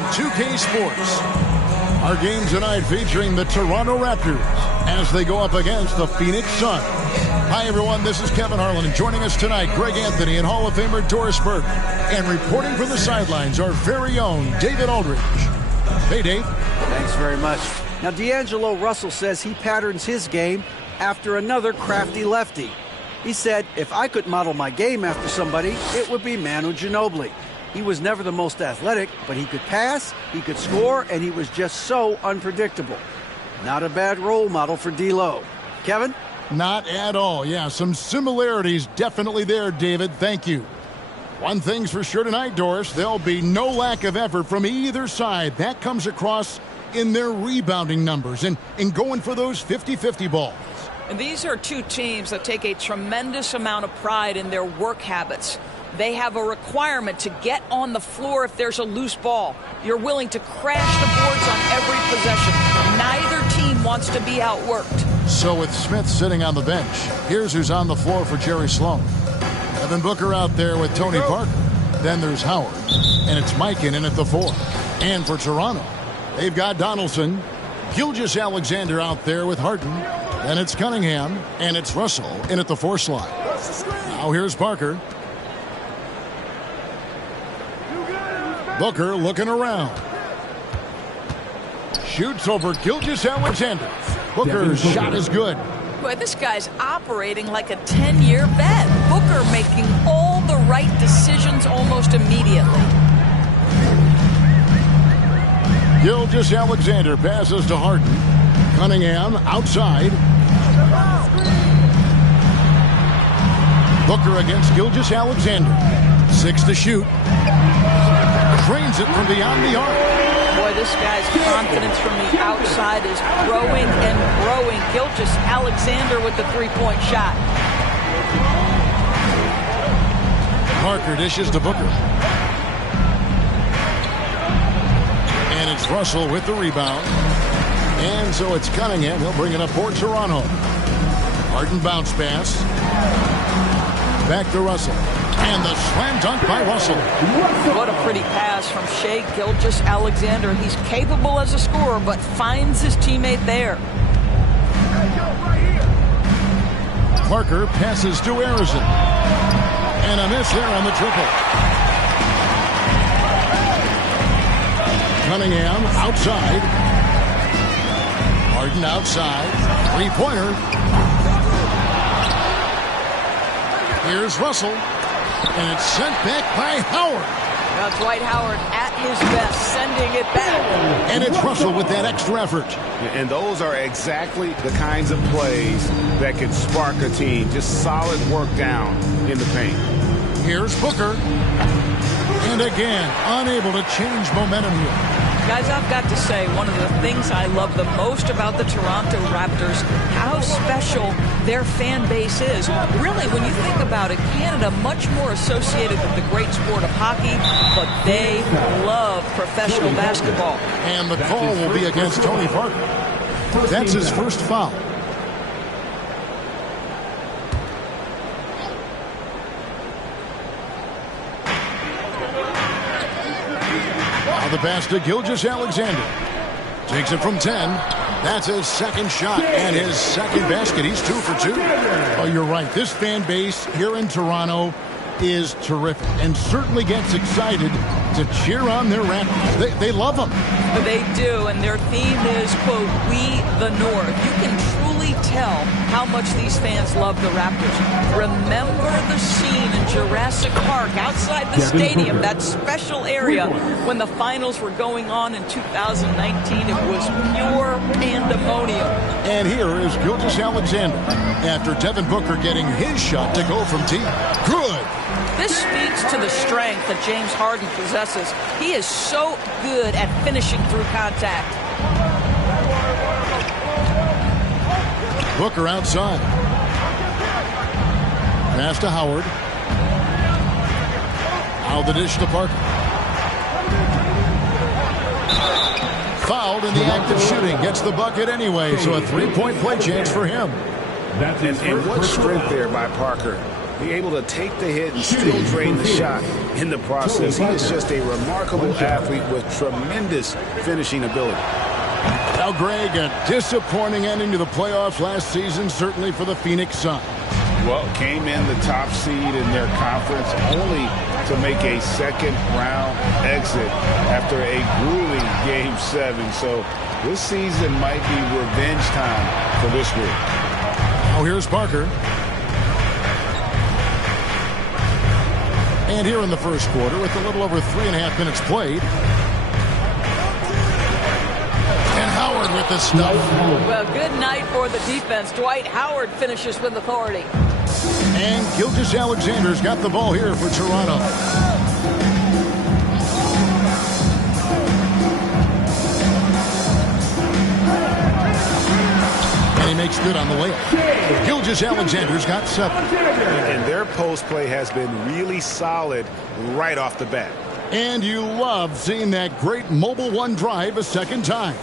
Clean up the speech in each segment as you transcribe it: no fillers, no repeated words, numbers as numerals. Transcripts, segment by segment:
on 2K Sports. Our game tonight featuring the Toronto Raptors as they go up against the Phoenix Suns. Hi, everyone. This is Kevin Harlan, and joining us tonight, Greg Anthony and Hall of Famer Doris Burke. And reporting from the sidelines, our very own David Aldridge. Hey, Dave. Thanks very much. Now, D'Angelo Russell says he patterns his game after another crafty lefty. He said, if I could model my game after somebody, it would be Manu Ginobili. He was never the most athletic, but he could pass, he could score, and he was just so unpredictable. Not a bad role model for D'Lo. Kevin? Not at all. Yeah, some similarities definitely there, David. Thank you. One thing's for sure tonight, Doris. There'll be no lack of effort from either side. That comes across in their rebounding numbers and in going for those 50-50 balls. And these are two teams that take a tremendous amount of pride in their work habits. They have a requirement to get on the floor if there's a loose ball. You're willing to crash the boards on every possession. Neither team wants to be outworked. So with Smith sitting on the bench, here's who's on the floor for Jerry Sloan. Devin Booker out there with Tony Parker. Then there's Howard. And it's Mikan in at the 4. And for Toronto, they've got Donaldson. Gilgeous-Alexander out there with Harden. Then it's Cunningham. And it's Russell in at the 4 slot. Now here's Parker. Booker looking around. Shoots over Gilgeous-Alexander. Booker's shot is good. Boy, this guy's operating like a 10-year vet. Booker making all the right decisions almost immediately. Gilgeous-Alexander passes to Harden. Cunningham outside. Booker against Gilgeous-Alexander. 6 to shoot. Cranes it from beyond the arc. Boy, this guy's confidence from the outside is growing and growing. Gilgeous-Alexander with the three-point shot. Parker dishes to Booker. And it's Russell with the rebound. And so it's Cunningham. He'll bring it up for Toronto. Harden bounce pass. Back to Russell. And the slam dunk by Russell. What a pretty pass from Shai Gilgeous-Alexander. He's capable as a scorer, but finds his teammate there. Parker passes to Arizon. And a miss there on the triple. Cunningham outside. Harden outside. Three-pointer. Here's Russell. And it's sent back by Howard. Now Dwight Howard at his best, sending it back. And it's Russell with that extra effort. And those are exactly the kinds of plays that can spark a team. Just solid work down in the paint. Here's Booker. And again, unable to change momentum here. Guys, I've got to say, one of the things I love the most about the Toronto Raptors, how special their fan base is. Really, when you think about it, Canada much more associated with the great sport of hockey, but they love professional basketball. And the call will be against Tony Parker. That's his first foul. The pass to Gilgeous-Alexander. Takes it from 10. That's his second shot and his second basket. He's 2 for 2. Oh, you're right. This fan base here in Toronto is terrific and certainly gets excited to cheer on their Raptors. They love them. They do, and their theme is, quote, "We the North." You can truly tell how much these fans love the Raptors. Remember the scene in Jurassic Park outside the stadium, that special area when the finals were going on in 2019. It was pure pandemonium. And here is Gilgeous-Alexander after Devin Booker getting his shot to go from deep. Good. This speaks to the strength that James Harden possesses. He is so good at finishing through contact. Booker outside. Pass to Howard. Now the dish to Parker. Fouled in the act of shooting. Gets the bucket anyway, so a three-point play chance for him. And what strength there by Parker. Be able to take the hit and still drain the shot in the process. He is just a remarkable athlete with tremendous finishing ability. Now, Greg, a disappointing ending to the playoffs last season, certainly for the Phoenix Suns. Well, came in the top seed in their conference only to make a second-round exit after a grueling Game 7. So this season might be revenge time for this group. Oh, here's Parker. And here in the first quarter, with a little over 3.5 minutes played. And Howard with the stuff. Well, good night for the defense. Dwight Howard finishes with authority. And Gilgeous-Alexander's got the ball here for Toronto. And he makes good on the layup. Gilgeous-Alexander's got 7. And their post play has been really solid right off the bat. And you love seeing that great mobile one drive a second time.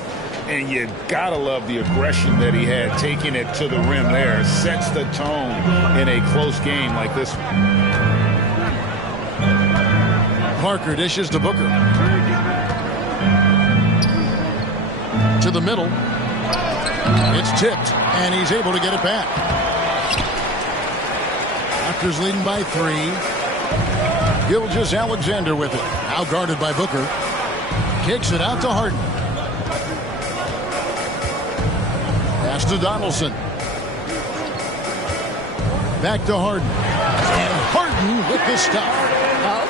And you gotta love the aggression that he had, taking it to the rim there. Sets the tone in a close game like this one. Parker dishes to Booker. To the middle. It's tipped, and he's able to get it back. Raptors leading by 3. Gilgeous-Alexander with it. Now guarded by Booker. Kicks it out to Harden. Pass to Donaldson. Back to Harden. And Harden with the stuff.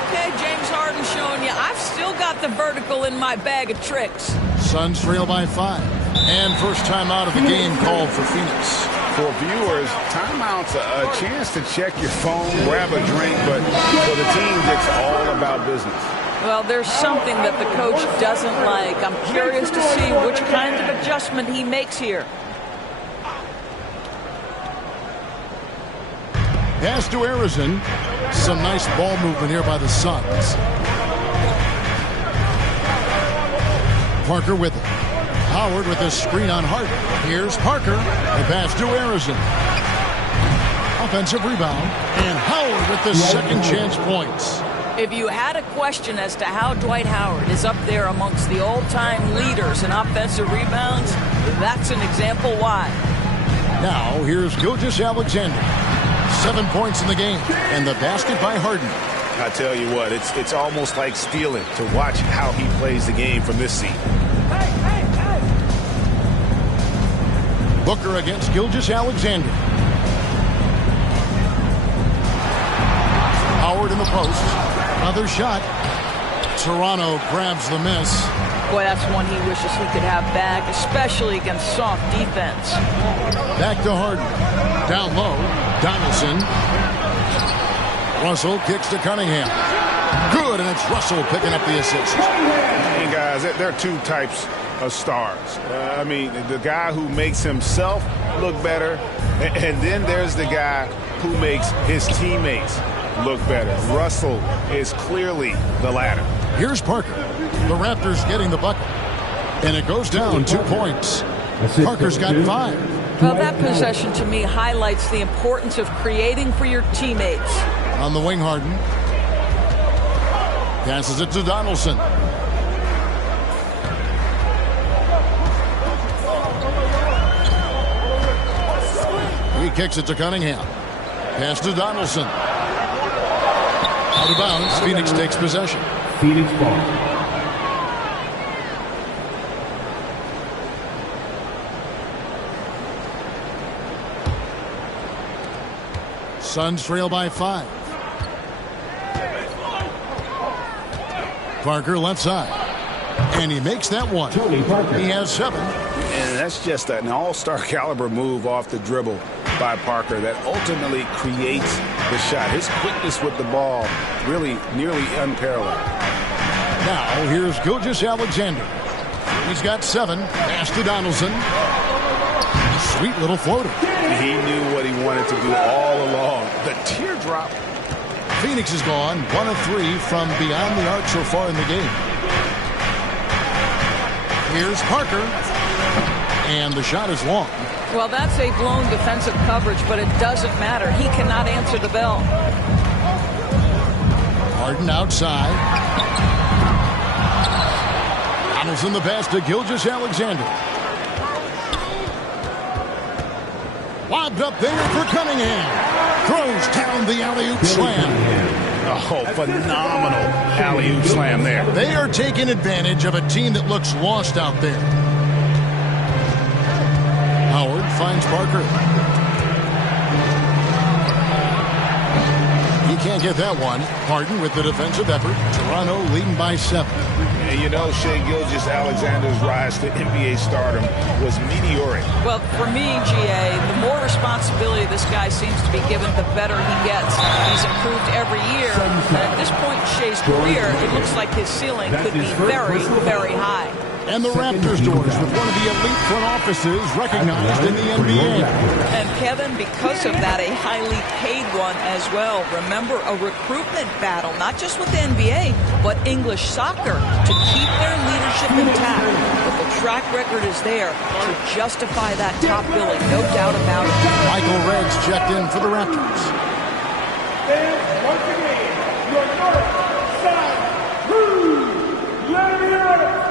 Okay, James Harden showing you I've still got the vertical in my bag of tricks. Suns trail by 5. And first time out of the game called for Phoenix. For viewers, timeout's a chance to check your phone, grab a drink, but for the team, it's all about business. Well, there's something that the coach doesn't like. I'm curious to see which kind of adjustment he makes here. Pass to Arizon. Some nice ball movement here by the Suns. Parker with it. Howard with a screen on Harden. Here's Parker. The pass to Arizon. Offensive rebound. And Howard with the second chance points. If you had a question as to how Dwight Howard is up there amongst the all-time leaders in offensive rebounds, that's an example why. Now here's Gilgeous-Alexander. 7 points in the game. And the basket by Harden. I tell you what, it's almost like stealing to watch how he plays the game from this seat. Booker against Gilgeous-Alexander. Howard in the post. Another shot. Toronto grabs the miss. Boy, that's one he wishes he could have back, especially against soft defense. Back to Harden. Down low. Donaldson. Russell kicks to Cunningham. Good, and it's Russell picking up the assist. Hey, guys, there are two types of stars. I mean, the guy who makes himself look better, and then there's the guy who makes his teammates look better. Russell is clearly the latter. Here's Parker. The Raptors getting the bucket. And it goes down 2 points. Parker's got 5. Well, that possession to me highlights the importance of creating for your teammates. On the wing, Harden. Passes it to Donaldson. He kicks it to Cunningham. Pass to Donaldson. Out of bounds. Phoenix takes possession. Phoenix ball. Suns trail by 5. Parker left side. And he makes that one. He has 7. And that's just an all-star caliber move off the dribble by Parker that ultimately creates the shot. His quickness with the ball really nearly unparalleled. Now here's Gilgeous-Alexander. He's got 7. Pass to Donaldson. Sweet little floater. He knew what he wanted to do all along. The teardrop. Phoenix is gone 1 of 3 from beyond the arc so far in the game. Here's Parker. And the shot is long. Well, that's a blown defensive coverage, but it doesn't matter. He cannot answer the bell. Harden outside. Donaldson the pass to Gilgeous-Alexander. Lobbed up there for Cunningham. Throws down the alley-oop slam. Oh, phenomenal alley-oop slam there. They are taking advantage of a team that looks lost out there. Howard finds Parker. He can't get that one. Harden with the defensive effort. Toronto leading by 7. And you know, Shai Gilgeous-Alexander's rise to NBA stardom was meteoric. Well, for me, GA, the more responsibility this guy seems to be given, the better he gets. He's improved every year. And at this point in Shai's career, it looks like his ceiling could be very, very high. And the Raptors doors with one of the elite front offices recognized in the NBA. And Kevin, because of that, a highly paid one as well. Remember, a recruitment battle, not just with the NBA, but English soccer to keep their leadership intact. But the track record is there to justify that top billing, no doubt about it. Michael Reds checked in for the Raptors. And once again, your north side crew, let me hear it.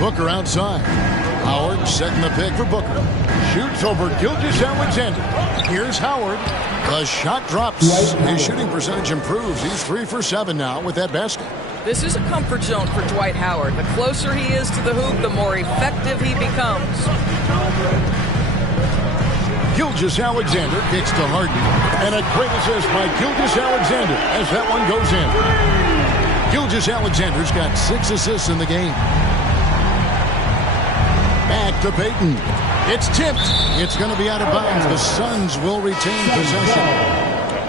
Booker outside. Howard setting the pick for Booker. Shoots over Gilgeous-Alexander. Here's Howard. The shot drops. His shooting percentage improves. He's 3 for 7 now with that basket. This is a comfort zone for Dwight Howard. The closer he is to the hoop, the more effective he becomes. Gilgeous-Alexander kicks to Harden. And a great assist by Gilgeous-Alexander as that one goes in. Gilgeous-Alexander's got 6 assists in the game. Back to Payton. It's tipped. It's going to be out of bounds. The Suns will retain possession.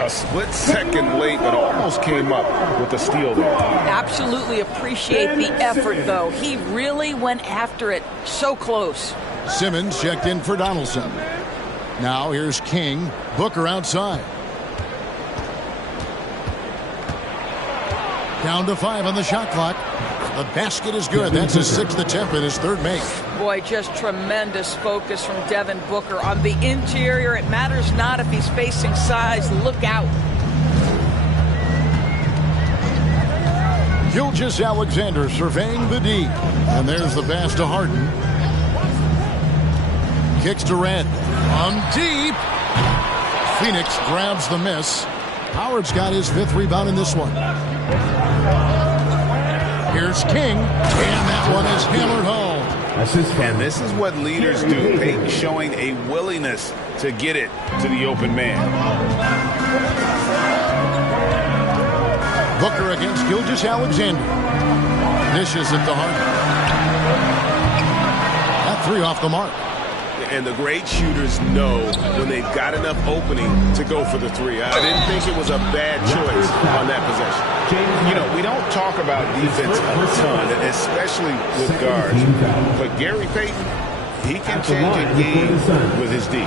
A split second late, but almost came up with the steal there. Absolutely appreciate the effort, though. He really went after it. So close. Simmons checked in for Donaldson. Now here's King. Booker outside. Down to 5 on the shot clock. The basket is good. That's his 6th attempt and his 3rd make. Boy, just tremendous focus from Devin Booker. On the interior, it matters not if he's facing size. Look out. Gilgeous-Alexander surveying the D. And there's the pass to Harden. Kicks to Red. On deep. Phoenix grabs the miss. Howard's got his 5th rebound in this one. Here's King, and that one is hammered home. And this is what leaders do. Payton showing a willingness to get it to the open man. Booker against Gilgeous-Alexander. Dishes it to Harden. That 3 off the mark. And the great shooters know when they've got enough opening to go for the 3. I didn't think it was a bad choice on that possession. You know, we don't talk about defense a ton, especially with guards. But Gary Payton, he can change a game with his D.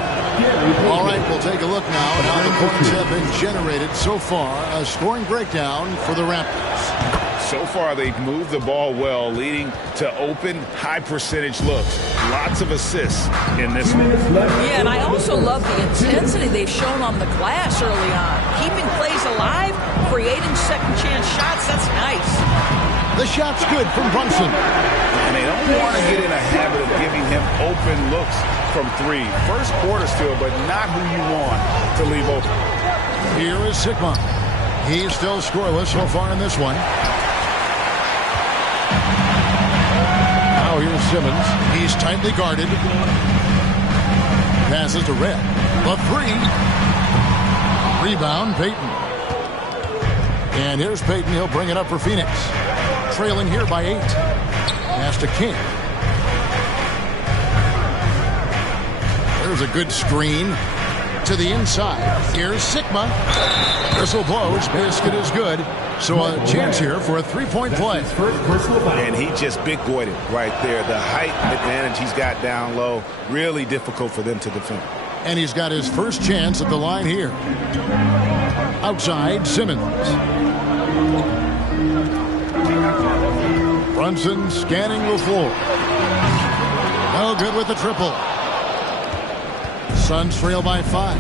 All right, we'll take a look now at how the points have been generated so far. A scoring breakdown for the Raptors. So far, they've moved the ball well, leading to open, high-percentage looks. Lots of assists in this one. Yeah, and I also love the intensity they've shown on the glass early on. Keeping plays alive, creating second-chance shots, that's nice. The shot's good from Brunson. And they don't want to get in a habit of giving him open looks from 3. First quarter still, but not who you want to leave open. Here is Sigma. He's still scoreless so far in this one. Now here's Simmons. He's tightly guarded. Passes to Red. The 3. Rebound, Payton. And here's Payton. He'll bring it up for Phoenix. Trailing here by 8. Pass to King. There's a good screen to the inside. Here's Sigma. Whistle blows. Basket is good. So a chance here for a 3-point play. And he just big-boyed it right there. The height advantage he's got down low, really difficult for them to defend. And he's got his first chance at the line here. Outside, Simmons. Brunson scanning the floor. No good with the triple. Suns trail by 5.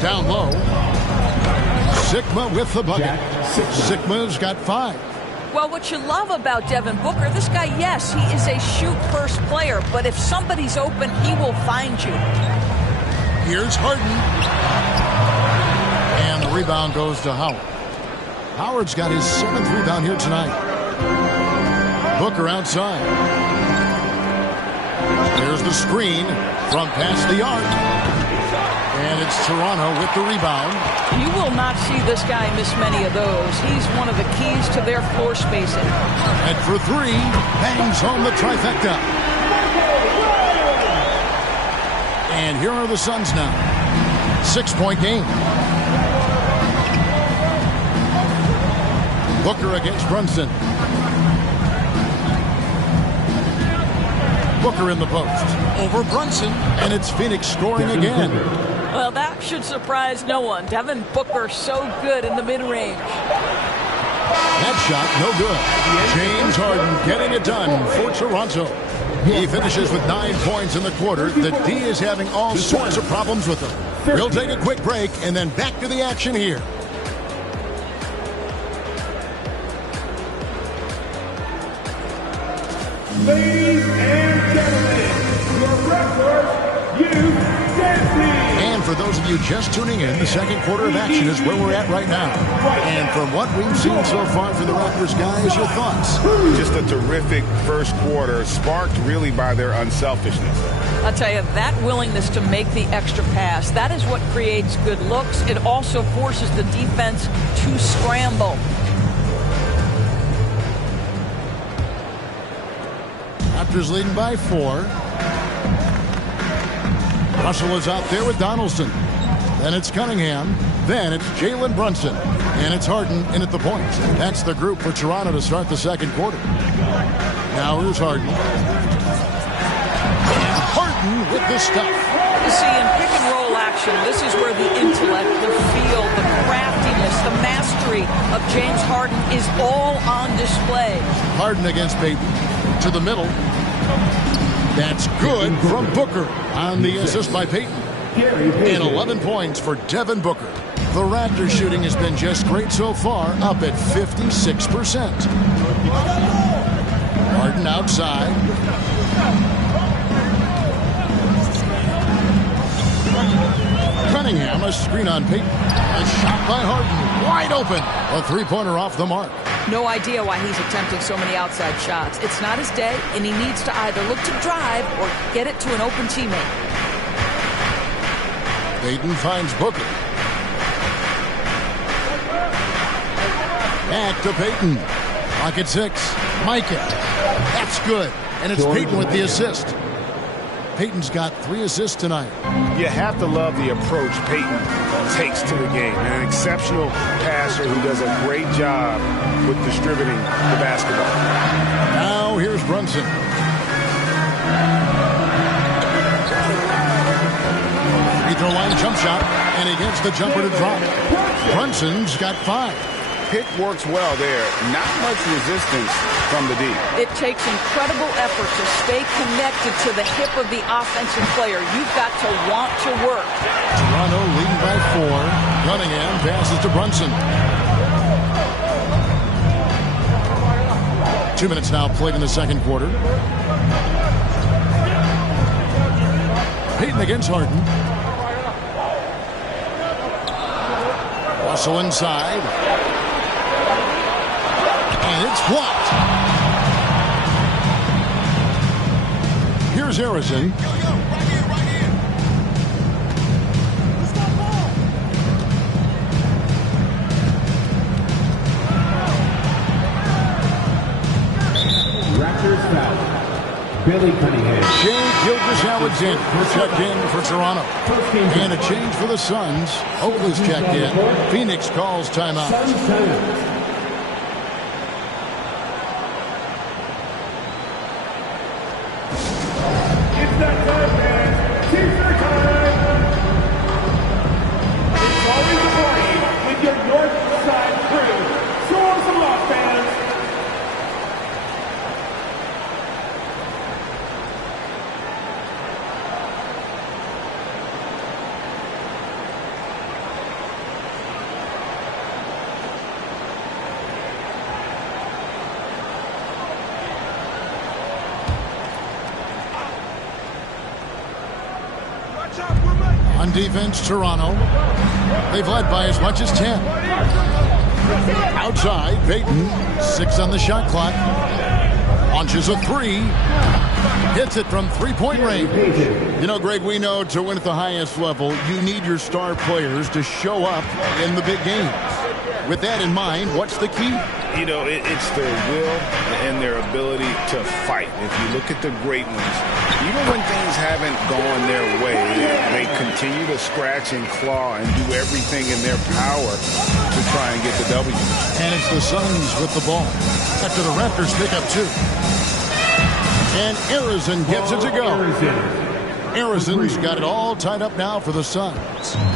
Down low. Sigma with the bucket. Sigma's got 5. Well, what you love about Devin Booker, this guy, yes, he is a shoot-first player, but if somebody's open, he will find you. Here's Harden. And the rebound goes to Howard. Howard's got his 7th rebound here tonight. Booker outside. There's the screen from past the arc. And it's Toronto with the rebound. You will not see this guy miss many of those. He's one of the keys to their floor spacing. And for 3, bangs home the trifecta. And here are the Suns now. 6-point game. Booker against Brunson. Booker in the post. Over Brunson. And it's Phoenix scoring again. Well, that should surprise no one. Devin Booker so good in the mid-range. That shot, no good. James Harden getting it done for Toronto. He finishes with 9 points in the quarter. The D is having all sorts of problems with him. We'll take a quick break and then back to the action here. Ladies and gentlemen, your record, you dancing. And for those of you just tuning in, the second quarter of action is where we're at right now. And from what we've seen so far for the Raptors, guys, your thoughts? Just a terrific first quarter, sparked really by their unselfishness. I'll tell you, that willingness to make the extra pass, that is what creates good looks. It also forces the defense to scramble. Raptors leading by 4. Russell is out there with Donaldson. Then it's Cunningham. Then it's Jalen Brunson. And it's Harden in at the point. That's the group for Toronto to start the second quarter. Now here's Harden. And Harden with the stuff. You see, in pick-and-roll action, this is where the intellect, the feel, the craftiness, the mastery of James Harden is all on display. Harden against Payton. To the middle. That's good from Booker on the assist by Payton. And 11 points for Devin Booker. The Raptors shooting has been just great so far, up at 56%. Harden outside. Cunningham, a screen on Payton. A shot by Harden, wide open. A three-pointer off the mark. No idea why he's attempting so many outside shots. It's not his day, and he needs to either look to drive or get it to an open teammate. Payton finds Booker. Back to Payton. Lock at 6. Micah. That's good. And it's Payton with the assist. Payton's got 3 assists tonight. You have to love the approach Payton takes to the game. An exceptional passer who does a great job with distributing the basketball. Now here's Brunson. Free throw line jump shot, and he gets the jumper to drop. Brunson's got 5. Pick works well there. Not much resistance from the D. It takes incredible effort to stay connected to the hip of the offensive player. You've got to want to work. Toronto leading by 4. Cunningham passes to Brunson. 2 minutes now played in the second quarter. Payton against Harden. Russell inside. And it's blocked. Here's Harrison. Raptors foul. Billy Cunningham. Shea Gilgeous-Alexander checked in for Toronto. And a change for the Suns. Oakley's checked in. Phoenix calls timeout. It's that time, man. T-shirt time. It's always a party with your North Side crew. Show them some love, fans. On defense, Toronto. They've led by as much as 10. Outside, Payton. 6 on the shot clock. Launches a 3. Hits it from three-point range. You know, Greg, we know to win at the highest level, you need your star players to show up in the big games. With that in mind, what's the key? You know, it's their will and their ability to fight. If you look at the great ones, even when things haven't gone their way, they continue to scratch and claw and do everything in their power to try and get the W. And it's the Suns with the ball after the Raptors pick up 2. And Arizon gets it to go. Arizon's got it all tied up now for the Suns.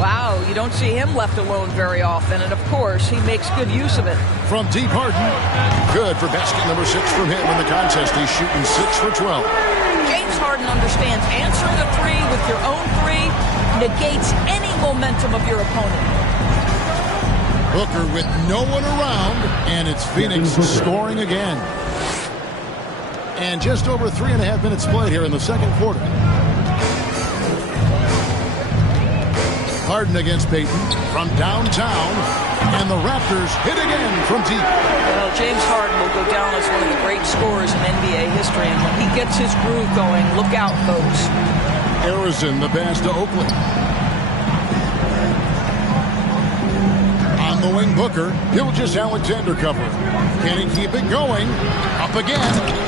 Wow, you don't see him left alone very often, and of course, he makes good use of it. From deep, Harden. Good for basket number 6 from him in the contest. He's shooting 6 for 12. James Harden understands answering a 3 with your own 3 negates any momentum of your opponent. Booker with no one around, and it's Phoenix scoring again. And just over 3.5 minutes played here in the second quarter. Harden against Payton from downtown, and the Raptors hit again from deep. Well, James Harden will go down as one of the great scorers in NBA history, and when he gets his groove going, look out, folks. Arizon, the pass to Oakley. On the wing, Booker. Gilgeous-Alexander cover. Can he keep it going? Up again.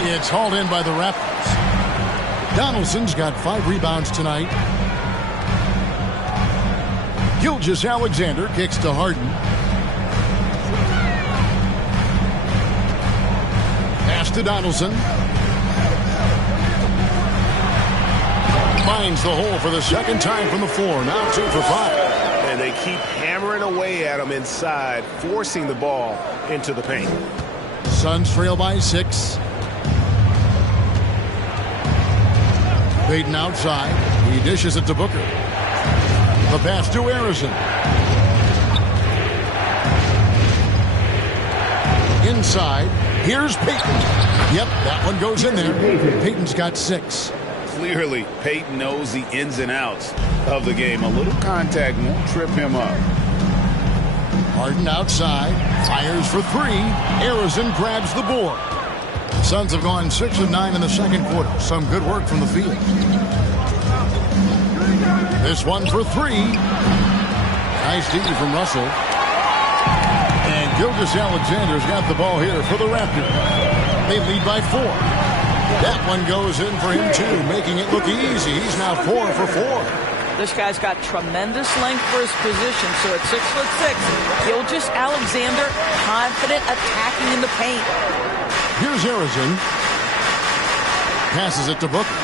It's hauled in by the Raptors. Donaldson's got 5 rebounds tonight. Gilgeous-Alexander kicks to Harden. Pass to Donaldson. Finds the hole for the second time from the floor. Now 2 for 5. And they keep hammering away at him inside, forcing the ball into the paint. Suns trail by 6. Payton outside. He dishes it to Booker. The pass to Arizon. Inside. Here's Payton. Yep, that one goes in there. Payton's got 6. Clearly, Payton knows the ins and outs of the game. A little contact won't trip him up. Harden outside. Fires for 3. Arizon grabs the board. Suns have gone 6 of 9 in the second quarter. Some good work from the field. This one for 3. Nice D from Russell. And Gilgeous-Alexander's got the ball here for the Raptors. They lead by 4. That one goes in for him too, making it look easy. He's now 4 for 4. This guy's got tremendous length for his position, so at 6'6", Gilgeous-Alexander confident attacking in the paint. Here's Arizon. Passes it to Booker.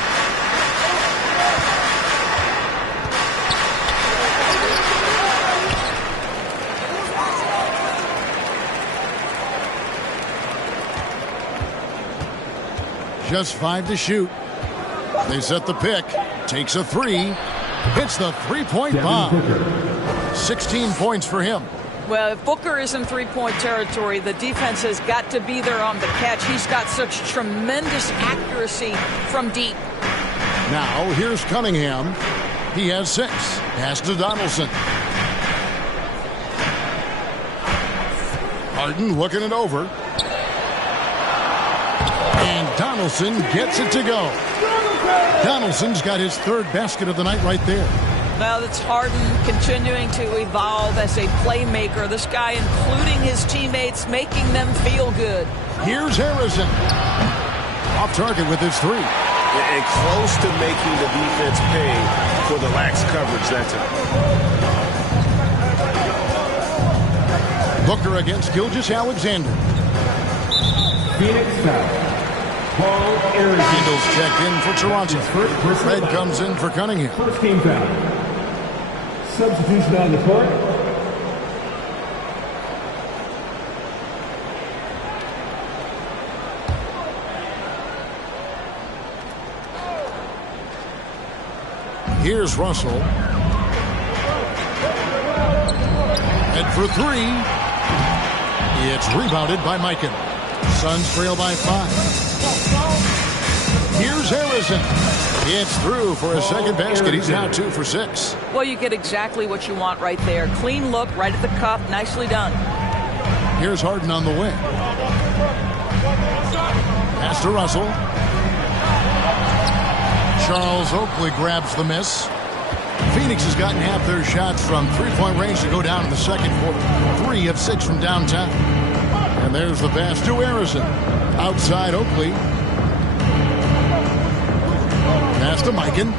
Just 5 to shoot. They set the pick. Takes a 3. Hits the three-point bomb. 16 points for him. Well, if Booker is in three-point territory, the defense has got to be there on the catch. He's got such tremendous accuracy from deep. Now, here's Cunningham. He has 6. Pass to Donaldson. Harden looking it over. And Donaldson gets it to go. Donaldson's got his 3rd basket of the night right there. Well, it's Harden continuing to evolve as a playmaker. This guy, including his teammates, making them feel good. Here's Harrison. Off target with his 3. And close to making the defense pay for the lax coverage that time. Booker against Gilgeous-Alexander. Phoenix foul. Paul Arizon. Kendall's checked in for Toronto. Fred comes in for Cunningham. First team foul. Substitution on the court. Here's Russell. Head for 3. It's rebounded by Mikan. Suns trail by 5. Here's Harris. Arison. It's through for a second basket. He's now 2 for 6. Well, you get exactly what you want right there. Clean look, right at the cup. Nicely done. Here's Harden on the wing. Pass to Russell. Charles Oakley grabs the miss. Phoenix has gotten half their shots from three-point range to go down in the second quarter. 3 of 6 from downtown. And there's the pass to Arison. Outside Oakley. Pass to Mikan.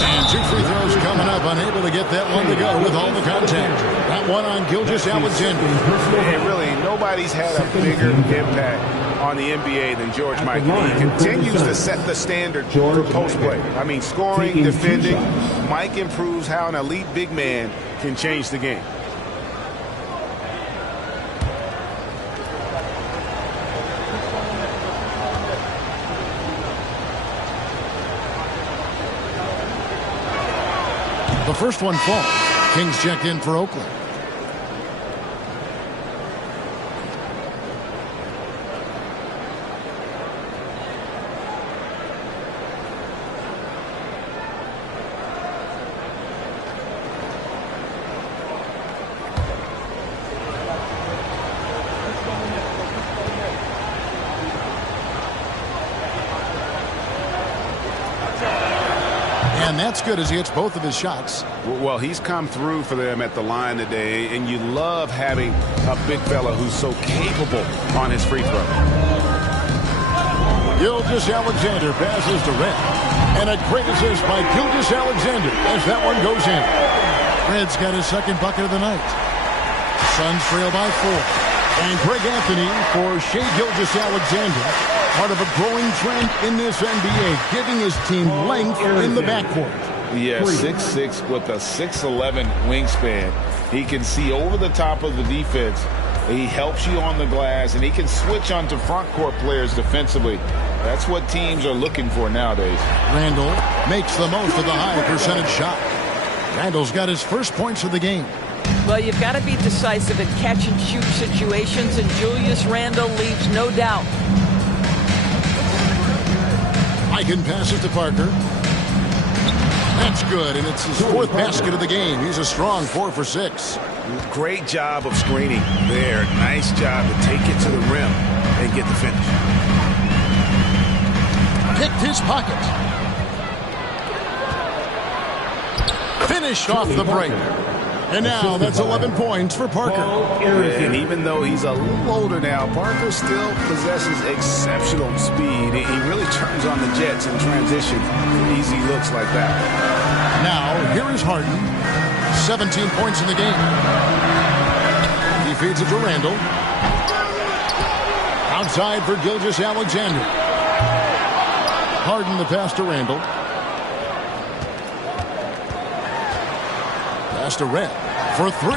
And 2 free throws coming up. Unable to get that one to go with all the contact. That one on Gilgeous-Alexander. And really, nobody's had a bigger impact on the NBA than George Mikan. He continues to set the standard for post play. I mean, scoring, defending. Mike improves how an elite big man can change the game. The first one falls. Kings checked in for Oakland. And that's good as he hits both of his shots. Well, he's come through for them at the line today, and you love having a big fella who's so capable on his free throw. Gilgeous-Alexander passes to Red. And a great assist by Gilgeous-Alexander as that one goes in. Red's got his second bucket of the night. Suns trail by 4. And Greg Anthony for Shai Gilgeous-Alexander. Part of a growing trend in this NBA, giving his team length in the backcourt. Yeah, 6'6" with a 6'11" wingspan. He can see over the top of the defense. He helps you on the glass, and he can switch onto front court players defensively. That's what teams are looking for nowadays. Randall makes the most of the high percentage shot. Randall's got his first points of the game. Well, you've got to be decisive in catch-and-shoot situations, and Julius Randle leaves no doubt. Mikan passes to Parker. That's good, and it's his 4th basket of the game. He's a strong 4 for 6. Great job of screening there. Nice job to take it to the rim and get the finish. Picked his pocket. Finished off the break. And now that's 11 points for Parker. And even though he's a little older now, Parker still possesses exceptional speed. He really turns on the jets in transition. Easy looks like that. Now, here is Harden. 17 points in the game. He feeds it to Randall. Outside for Gilgeous-Alexander. Harden the pass to Randall. Pass to Red for 3.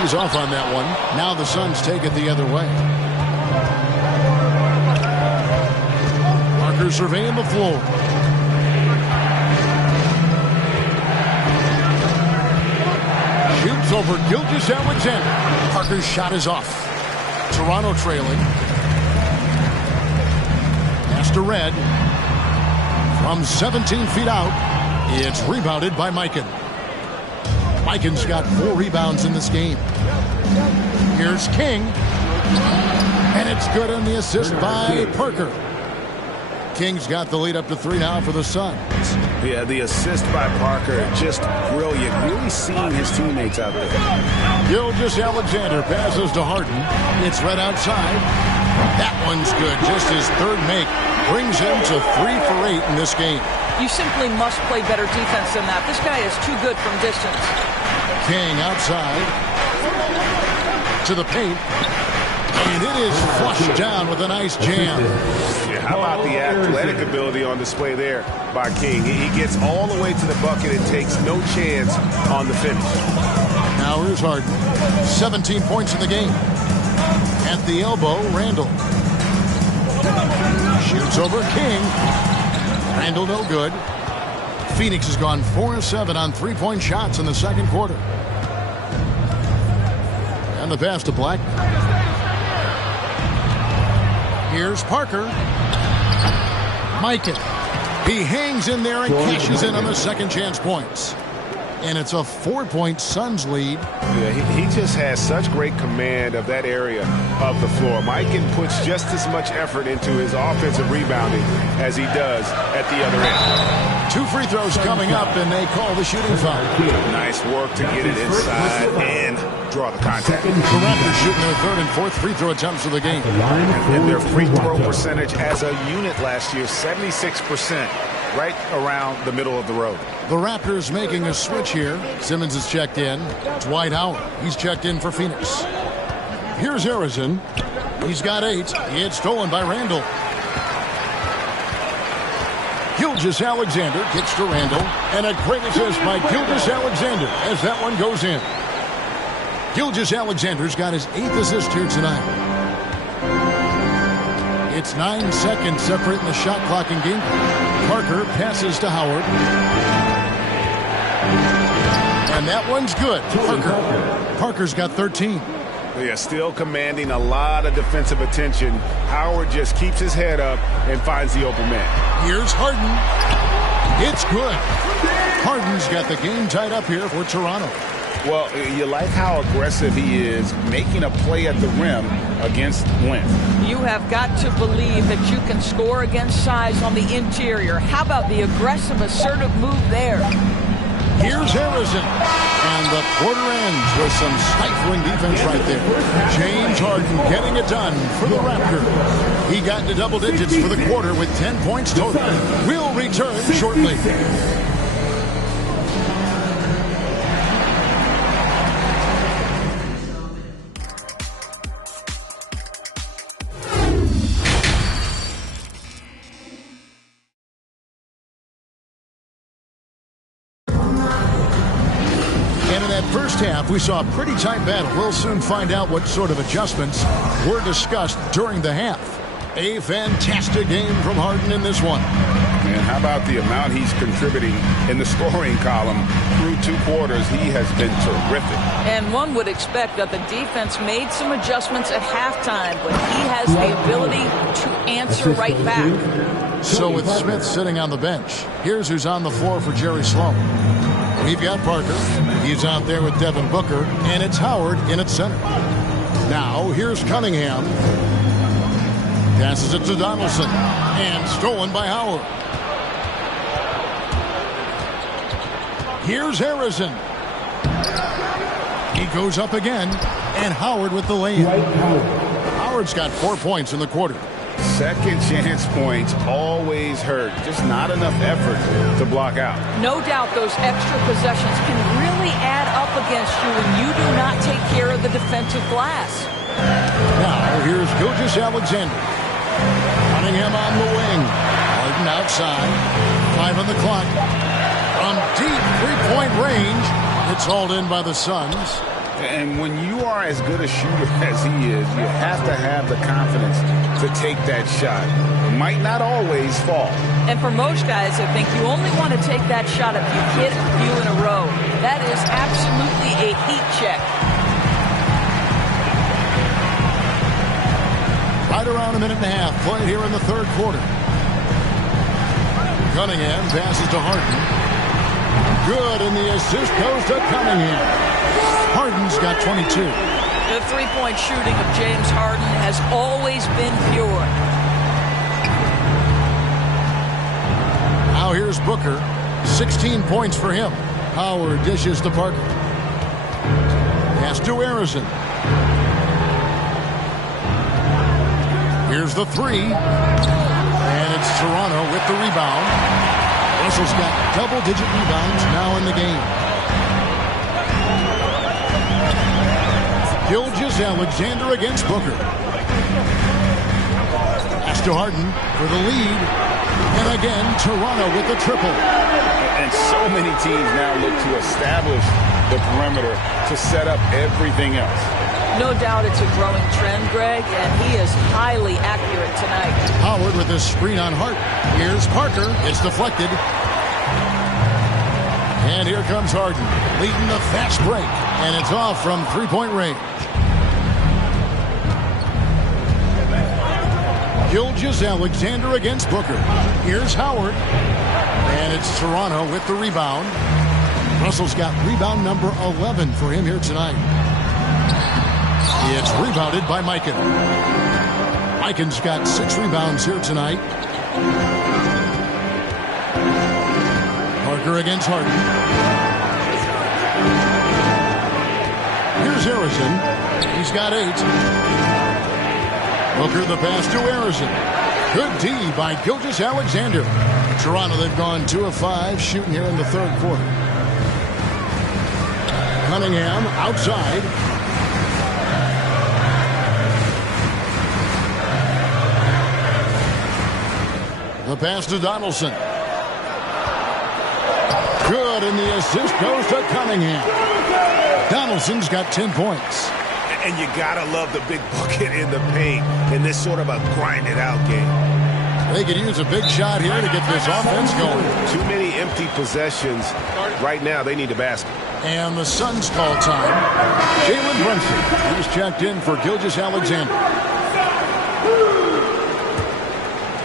He's off on that one. Now the Suns take it the other way. Parker surveying the floor. Shoots over Gilgeous-Alexander. Parker's shot is off. Toronto trailing. Pass to Red. From 17 feet out, it's rebounded by Mikan. Mikan's got 4 rebounds in this game. Here's King. And it's good on the assist by Parker. King's got the lead up to 3 now for the Suns. Yeah, the assist by Parker, just brilliant. Really seeing his teammates out there. Gilgeous-Alexander passes to Harden. It's right outside. That one's good. Just his 3rd make. Brings him to 3 for 8 in this game. You simply must play better defense than that. This guy is too good from distance. King outside to the paint. And it is flushed down with a nice jam. Yeah, how about the athletic ability on display there by King? He gets all the way to the bucket and takes no chance on the finish. Now here's Harden. 17 points in the game. At the elbow, Randall. Shoots over King. Randall no good. Phoenix has gone 4 of 7 on 3-point shots in the second quarter. And the pass to Black. Here's Parker. Mikan. He hangs in there and cashes in on the second chance points. And it's a 4-point Suns lead. Yeah, he just has such great command of that area of the floor. Mikan puts just as much effort into his offensive rebounding as he does at the other end. 2 free throws coming up, and they call the shooting foul. Nice work to get it inside and draw the contact. The Raptors shooting their 3rd and 4th free throw attempts of the game. And their free throw percentage as a unit last year, 76%, right around the middle of the road. The Raptors making a switch here. Simmons is checked in. Dwight Howard. He's checked in for Phoenix. Here's Harrison. He's got 8. It's stolen by Randall. Gilgeous-Alexander gets to Randall. And a great assist by Gilgeous-Alexander as that one goes in. Gilgeous-Alexander's got his 8th assist here tonight. It's 9 seconds separating the shot clock and game. Parker passes to Howard. And that one's good. Parker's got 13. Yeah, still commanding a lot of defensive attention. Howard just keeps his head up and finds the open man. Here's Harden. It's good. Harden's got the game tied up here for Toronto. Well, you like how aggressive he is making a play at the rim against length. You have got to believe that you can score against size on the interior. How about the aggressive, assertive move there? Here's Harrison. And the quarter ends with some stifling defense right there. James Harden getting it done for the Raptors. He got into double digits for the quarter with 10 points total. We'll return shortly. First half, we saw a pretty tight battle. We'll soon find out what sort of adjustments were discussed during the half. A fantastic game from Harden in this one. And how about the amount he's contributing in the scoring column through 2 quarters? He has been terrific. And one would expect that the defense made some adjustments at halftime, but he has the ability to answer right back. So with Smith sitting on the bench, here's who's on the floor for Jerry Sloan. We've got Parker. He's out there with Devin Booker, and it's Howard in at center. Now, here's Cunningham. Passes it to Donaldson, and stolen by Howard. Here's Harrison. He goes up again, and Howard with the layup. Howard's got 4 points in the quarter. Second chance points always hurt. Just not enough effort to block out. No doubt those extra possessions can really add up against you when you do not take care of the defensive glass. Now, here's Gilgeous-Alexander. Cunningham on the wing. Harden outside. 5 on the clock. From deep three-point range, it's hauled in by the Suns. And when you are as good a shooter as he is, you have to have the confidence to take that shot. Might not always fall. And for most guys, I think you only want to take that shot if you hit a few in a row. That is absolutely a heat check. Right around a minute and a half played here in the third quarter. Cunningham passes to Harden. Good, and the assist goes to Cunningham. Harden's got 22. The three-point shooting of James Harden has always been pure. Now here's Booker. 16 points for him. Howard dishes to Parker. Pass to Harrison. Here's the 3. And it's Toronto with the rebound. Russell's got double-digit rebounds now in the game. Gilgeous-Alexander against Booker. Pass to Harden for the lead. And again, Toronto with the triple. And so many teams now look to establish the perimeter to set up everything else. No doubt it's a growing trend, Greg, and he is highly accurate tonight. Howard with a screen on Hart. Here's Parker. It's deflected. And here comes Harden, leading the fast break. And it's off from three-point range. Gilgeous-Alexander against Booker. Here's Howard. And it's Toronto with the rebound. Russell's got rebound number 11 for him here tonight. It's rebounded by Mikan. Mikan's got 6 rebounds here tonight. Parker against Harden. Here's Harrison. He's got 8. Booker the pass to Harrison. Good D by Gilgeous-Alexander. Toronto, they've gone 2 of 5 shooting here in the third quarter. Cunningham outside. The pass to Donaldson. Good, and the assist goes to Cunningham. Donaldson's got 10 points. And you gotta love the big bucket in the paint in this sort of a grinded-out game. They could use a big shot here to get this offense going. Too many empty possessions. Right now, they need a basket. And the Suns call time. Jalen Brunson. He's checked in for Gilgeous-Alexander.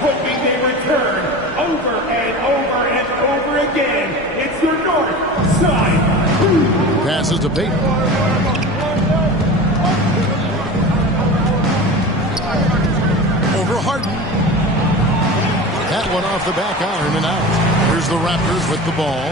Hoping they return over and over and over again. It's your north side. Passes to Payton. Over Harden. That one off the back iron and out. Here's the Raptors with the ball.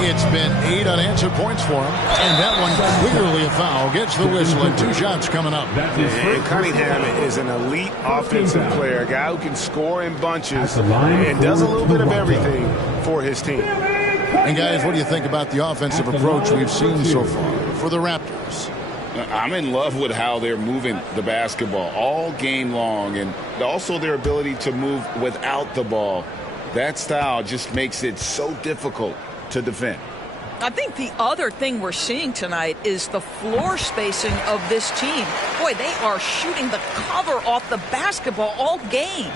It's been 8 unanswered points for him. And that one clearly a foul. Gets the whistle and 2 shots coming up. And Cunningham is an elite offensive player. A guy who can score in bunches and does a little bit of everything for his team. And guys, what do you think about the offensive approach we've seen so far for the Raptors? I'm in love with how they're moving the basketball all game long, and also their ability to move without the ball. That style just makes it so difficult to defend. I think the other thing we're seeing tonight is the floor spacing of this team. Boy, they are shooting the cover off the basketball all game.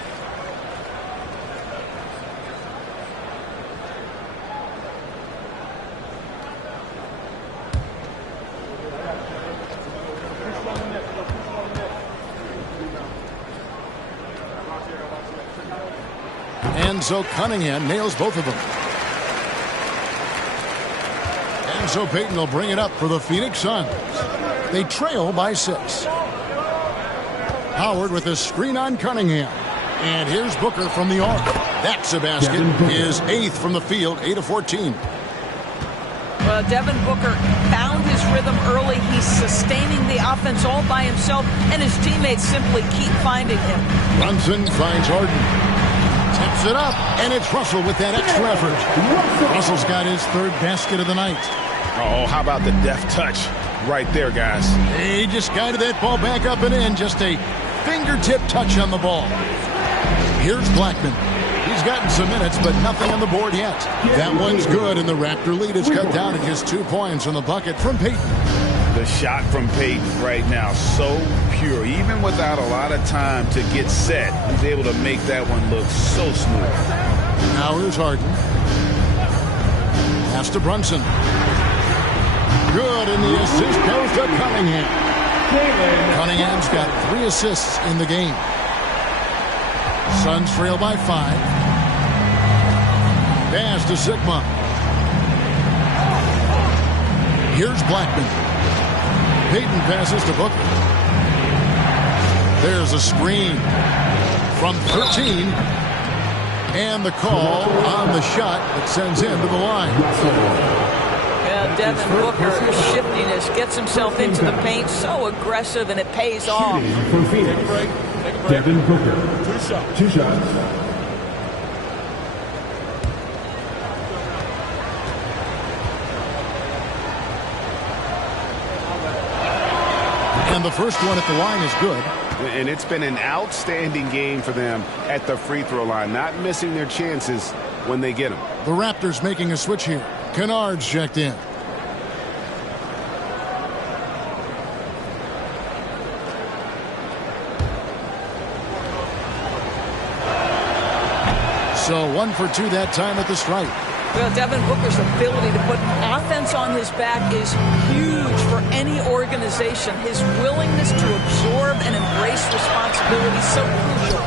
And so Cunningham nails both of them. And so Payton will bring it up for the Phoenix Suns. They trail by 6. Howard with a screen on Cunningham. And here's Booker from the arc. That's a basket. His 8th from the field, 8 of 14. Well, Devin Booker found his rhythm early. He's sustaining the offense all by himself, and his teammates simply keep finding him. Brunson finds Harden. Tips it up, and it's Russell with that extra effort. Russell's got his 3rd basket of the night. Oh, how about the deft touch right there, guys? He just guided that ball back up and in. Just a fingertip touch on the ball. Here's Blackman. He's gotten some minutes, but nothing on the board yet. That one's good, and the Raptor lead is cut down to just 2 points on the bucket from Payton. The shot from Payton right now, so pure. Even without a lot of time to get set, he's able to make that one look so smooth. Now here's Harden. Pass to Brunson. Good, and the assist goes to Cunningham. Cunningham's got 3 assists in the game. Suns trail by 5. Pass to Sigma. Here's Blackman. Payton passes to Booker. There's a screen from 13. And the call on the shot that sends him to the line. Yeah, Devin Booker, shiftiness, gets himself into the paint, so aggressive, and it pays off. For Phoenix, Devin Booker. 2 shots. And the first one at the line is good. And it's been an outstanding game for them at the free throw line, not missing their chances when they get them. The Raptors making a switch here. Kennard's checked in. So 1 for 2 that time at the stripe. Well, Devin Booker's ability to put offense targets on his back is huge for any organization. His willingness to absorb and embrace responsibility is so crucial.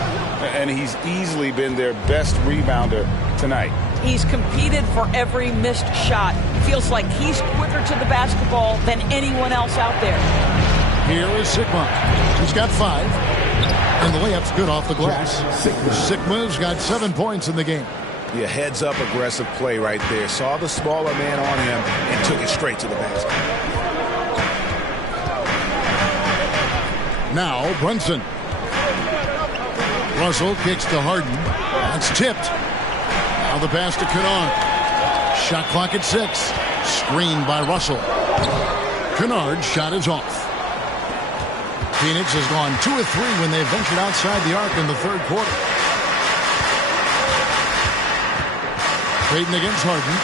And he's easily been their best rebounder tonight. He's competed for every missed shot. Feels like he's quicker to the basketball than anyone else out there. Here is Sigma. He's got 5. And the layup's good off the glass. Sigma's got 7 points in the game. Yeah, heads-up aggressive play right there. Saw the smaller man on him and took it straight to the basket. Now Brunson. Russell kicks to Harden. That's tipped. Now the pass to Cancun. Shot clock at 6. Screened by Russell. Kennard's shot is off. Phoenix has gone 2 of 3 when they've ventured outside the arc in the third quarter. Payton against Harden.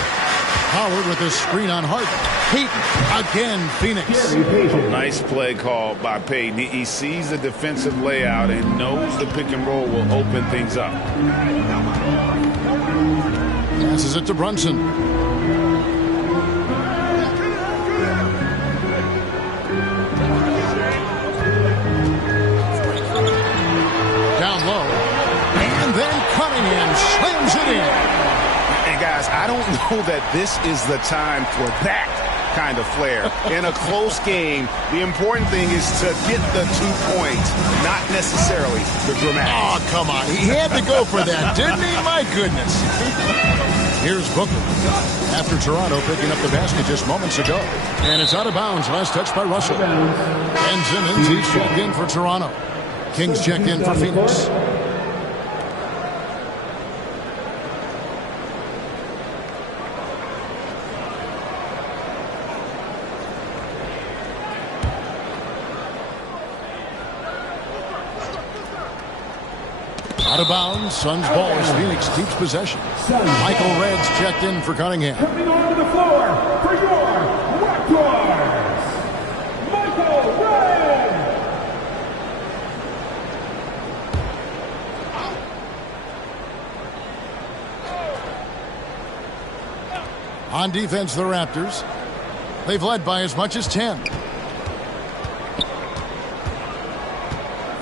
Howard with a screen on Harden. Payton again, Phoenix. Nice play call by Payton. He sees the defensive layout and knows the pick and roll will open things up. Passes it to Brunson. Down low. And then Cunningham slams it in. And guys, I don't know that this is the time for that kind of flair. In a close game, the important thing is to get the 2 points, not necessarily the dramatic. Oh, come on. He had to go for that, didn't he? My goodness. Here's Booker. After Toronto picking up the basket just moments ago. And it's out of bounds. Last touch by Russell. And Simmons, he's checked in for Toronto. Kings checked in for Phoenix. Out of bounds. Suns ball as Phoenix keeps possession. Michael Red's checked in for Cunningham. Coming onto the floor for your Raptors, Michael Red. On defense, the Raptors. They've led by as much as 10.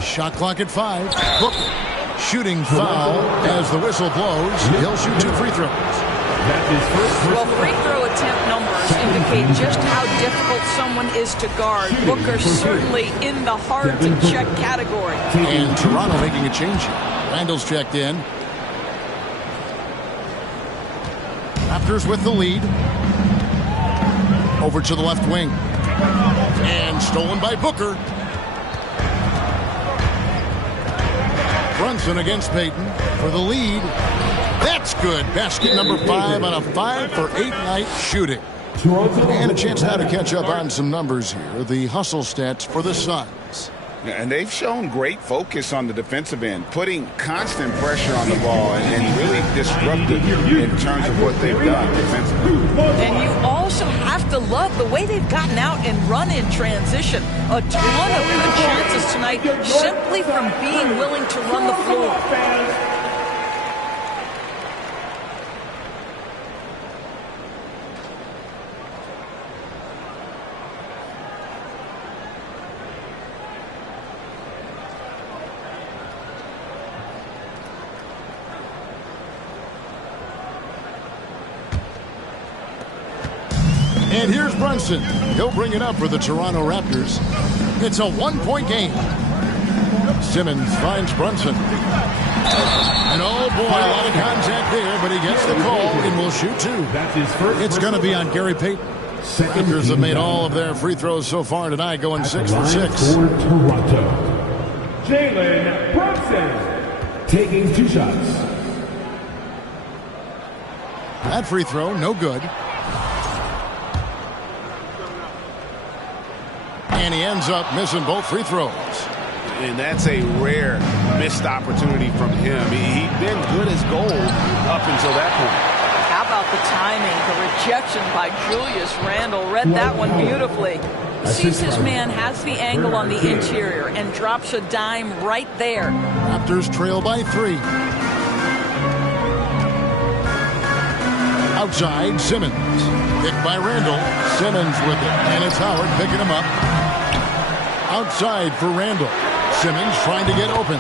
Shot clock at 5. Booker. Shooting foul as the whistle blows. He'll shoot 2 free throws. Well, free throw attempt numbers indicate just how difficult someone is to guard. Booker certainly in the hard-to-check category. And Toronto making a change here. Randall's checked in. Raptors with the lead. Over to the left wing. And stolen by Booker. Brunson against Payton for the lead. That's good. Basket number 5 on a 5 for 8 night shooting. And a chance now to catch up on some numbers here. The hustle stats for the Suns. And they've shown great focus on the defensive end, putting constant pressure on the ball and really disruptive in terms of what they've done defensively. And you also have to love the way they've gotten out and run in transition. A ton of good chances tonight simply from being willing to run the floor. And here's Brunson. He'll bring it up for the Toronto Raptors. It's a 1-point game. Simmons finds Brunson. And oh boy, a lot of contact there, but he gets the call and will shoot 2. It's going to be on Gary Payton. Raptors have made all of their free throws so far tonight, going 6 for 6. Toronto. Jalen Brunson Taking 2 shots. That free throw, no good. And he ends up missing both free throws. And that's a rare missed opportunity from him. He'd been good as gold up until that point. How about the timing, the rejection by Julius Randle? Read that one beautifully. Sees his man, has the angle on the interior, and drops a dime right there. Raptors trail by 3. Outside, Simmons. Picked by Randall. Simmons with it. And it's Howard picking him up. Outside for Randall. Simmons trying to get open.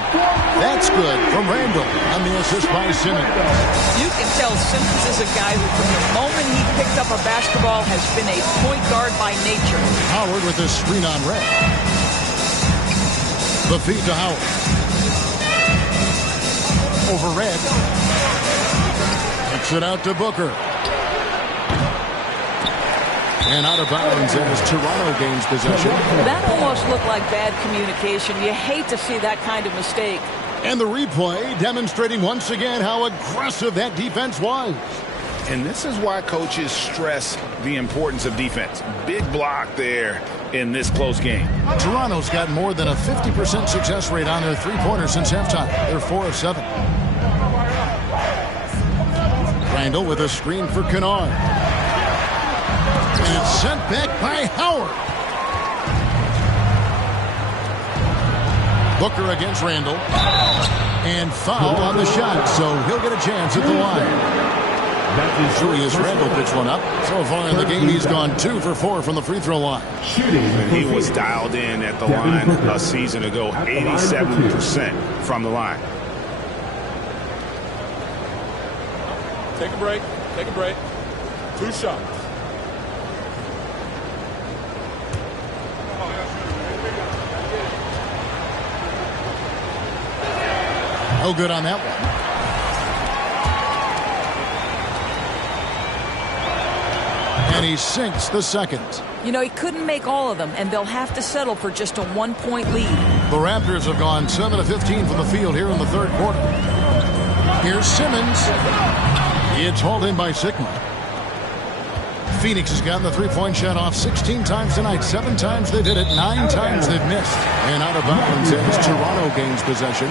That's good from Randall on the assist by Simmons. You can tell Simmons is a guy who from the moment he picked up a basketball has been a point guard by nature. Howard with a screen on Red. The feed to Howard. Over Red. Kicks it out to Booker. And out of bounds as Toronto gains possession. That almost looked like bad communication. You hate to see that kind of mistake. And the replay demonstrating once again how aggressive that defense was. And this is why coaches stress the importance of defense. Big block there in this close game. Toronto's got more than a 50% success rate on their three-pointers since halftime. They're 4 of 7. Randall with a screen for Kennard. And it's sent back by Howard. Booker against Randall. And foul on the shot, so he'll get a chance at the line. Julius Randall picks one up. So far in the game, he's gone 2 for 4 from the free throw line. And he was dialed in at the line a season ago, 87% from the line. Take a break. Take a break. 2 shots. No good on that one. And he sinks the second. You know, he couldn't make all of them, and they'll have to settle for just a 1-point lead. The Raptors have gone 7 of 15 from the field here in the third quarter. Here's Simmons. It's hauled in by Sigma. Phoenix has gotten the three-point shot off 16 times tonight. 7 times they did it. 9 times they've missed. And out of bounds as Toronto gains possession.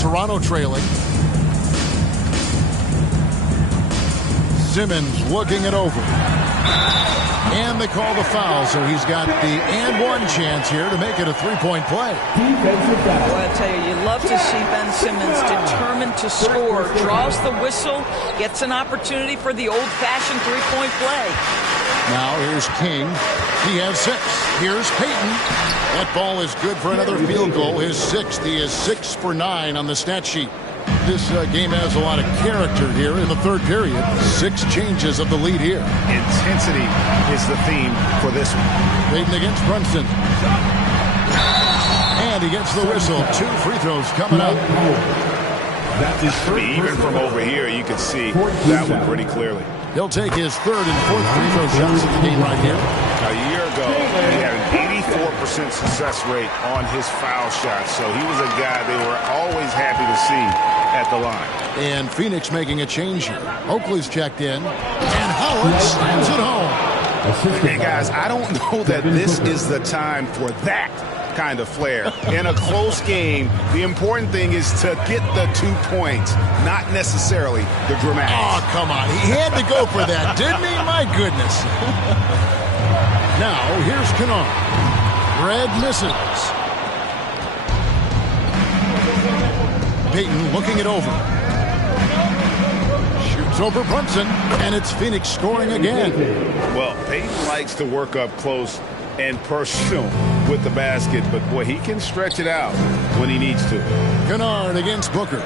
Toronto trailing. Simmons looking it over. And they call the foul, so he's got the and one chance here to make it a three-point play. Boy, I tell you, you love to see Ben Simmons determined to score. Draws the whistle, gets an opportunity for the old-fashioned three-point play. Now here's King. He has 6. Here's Payton. That ball is good for another field goal. His 6th. He is 6 for 9 on the stat sheet. This game has a lot of character here in the third period. 6 changes of the lead here. Intensity is the theme for this one. Payton against Brunson. And he gets the whistle. 2 free throws coming up. Even from over here, you can see that one pretty clearly. He'll take his 3rd and 4th free throw shots of the game right here. A year ago, he had an 84% success rate on his foul shots, so he was a guy they were always happy to see at the line. And Phoenix making a change here. Oakley's checked in, and Howard slams it home. Hey, guys, I don't know that this is the time for that kind of flair. In a close game, the important thing is to get the 2 points, not necessarily the dramatics. Oh, come on. He had to go for that, didn't he? My goodness. Now, here's Kennard. Red misses. Payton looking it over. Shoots over Brunson, and it's Phoenix scoring again. Well, Payton likes to work up close and personal with the basket, but boy, he can stretch it out when he needs to. Kennard against Booker.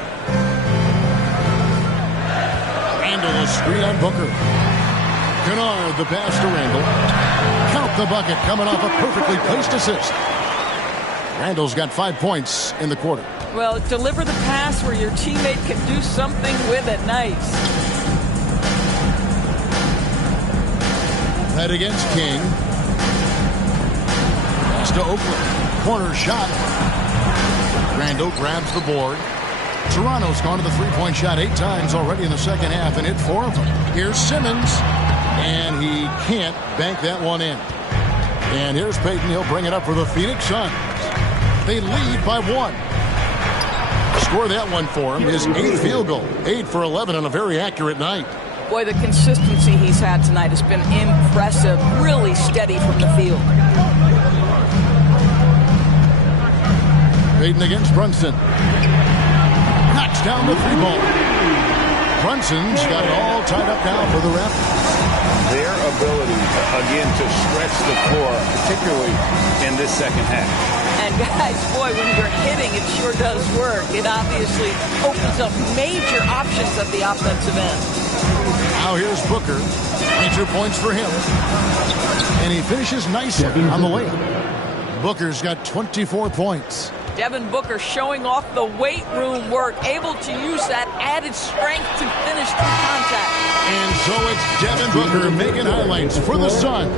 Randall a screen on Booker. Kennard the pass to Randall. Count the bucket coming off a perfectly placed assist. Randall's got 5 points in the quarter. Well, deliver the pass where your teammate can do something with it. Nice. Head against King. Pass to Oakland. Corner shot. Randall grabs the board. Toronto's gone to the three-point shot 8 times already in the second half and hit 4 of them. Here's Simmons. And he can't bank that one in. And here's Payton. He'll bring it up for the Phoenix Suns. They lead by 1. Score that one for him. His 8th field goal. 8 for 11 on a very accurate night. Boy, the consistency he's had tonight has been impressive. Really steady from the field. Fading against Brunson. Knocks down the 3-ball. Brunson's got it all tied up now for the Raptors. Their ability, again, to stretch the floor, particularly in this second half. And guys, boy, when you're hitting, it sure does work. It obviously opens up major options at the offensive end. Now here's Booker. 22 points for him. And he finishes nicely on the layup. Booker's got 24 points. Devin Booker showing off the weight room work, able to use that added strength to finish through contact. And so it's Devin Booker making highlights for the Suns.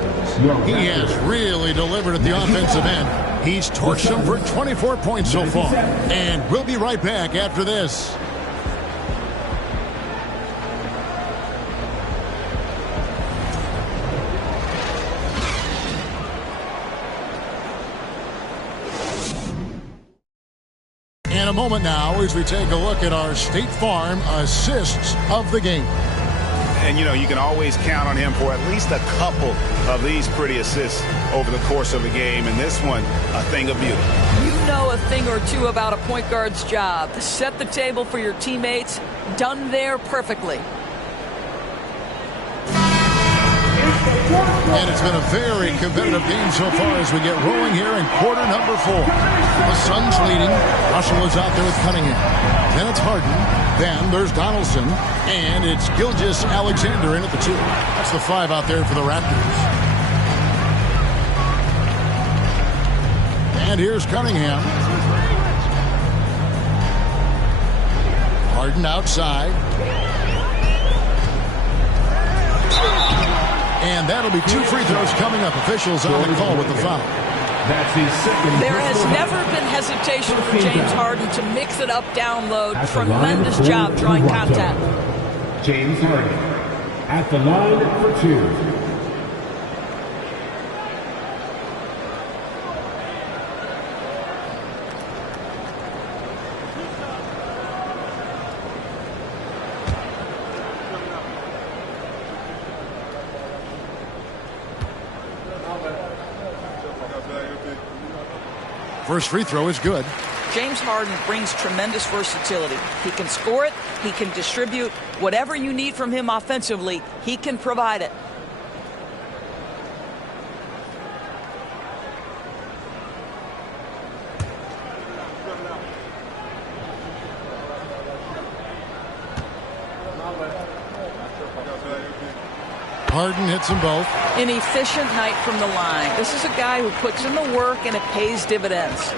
He has really delivered at the offensive end. He's torched them for 24 points so far. And we'll be right back after this. In a moment now as we take a look at our State Farm assists of the game. And, you know, you can always count on him for at least a couple of these pretty assists over the course of a game. And this one, a thing of beauty. You know a thing or two about a point guard's job. Set the table for your teammates. Done there perfectly. And it's been a very competitive game so far as we get rolling here in quarter number 4. The Suns leading. Russell is out there with Cunningham. Then it's Harden. Then there's Donaldson. And it's Gilgeous-Alexander in at the 2. That's the 5 out there for the Raptors. And here's Cunningham. Harden outside. And that'll be 2 free throws coming up. Officials on the call with the foul. That's his second. There has never been hesitation for James Harden to mix it up down low. Tremendous job drawing contact. James Harden at the line for 2. First free throw is good. James Harden brings tremendous versatility. He can score it. He can distribute. Whatever you need from him offensively, he can provide it. Harden hits them both. An efficient night from the line. This is a guy who puts in the work and it pays dividends.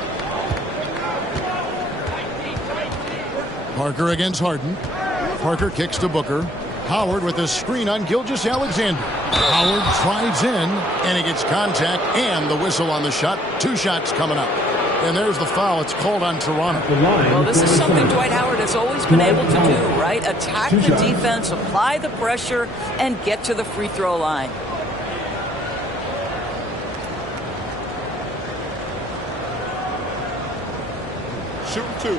Parker against Harden. Parker kicks to Booker. Howard with a screen on Gilgeous-Alexander. Howard drives in and he gets contact and the whistle on the shot. 2 shots coming up. And there's the foul. It's called on Toronto. Well, this is something Dwight Howard has always been able to do, right? Attack the defense, apply the pressure, and get to the free throw line. Shooting 2.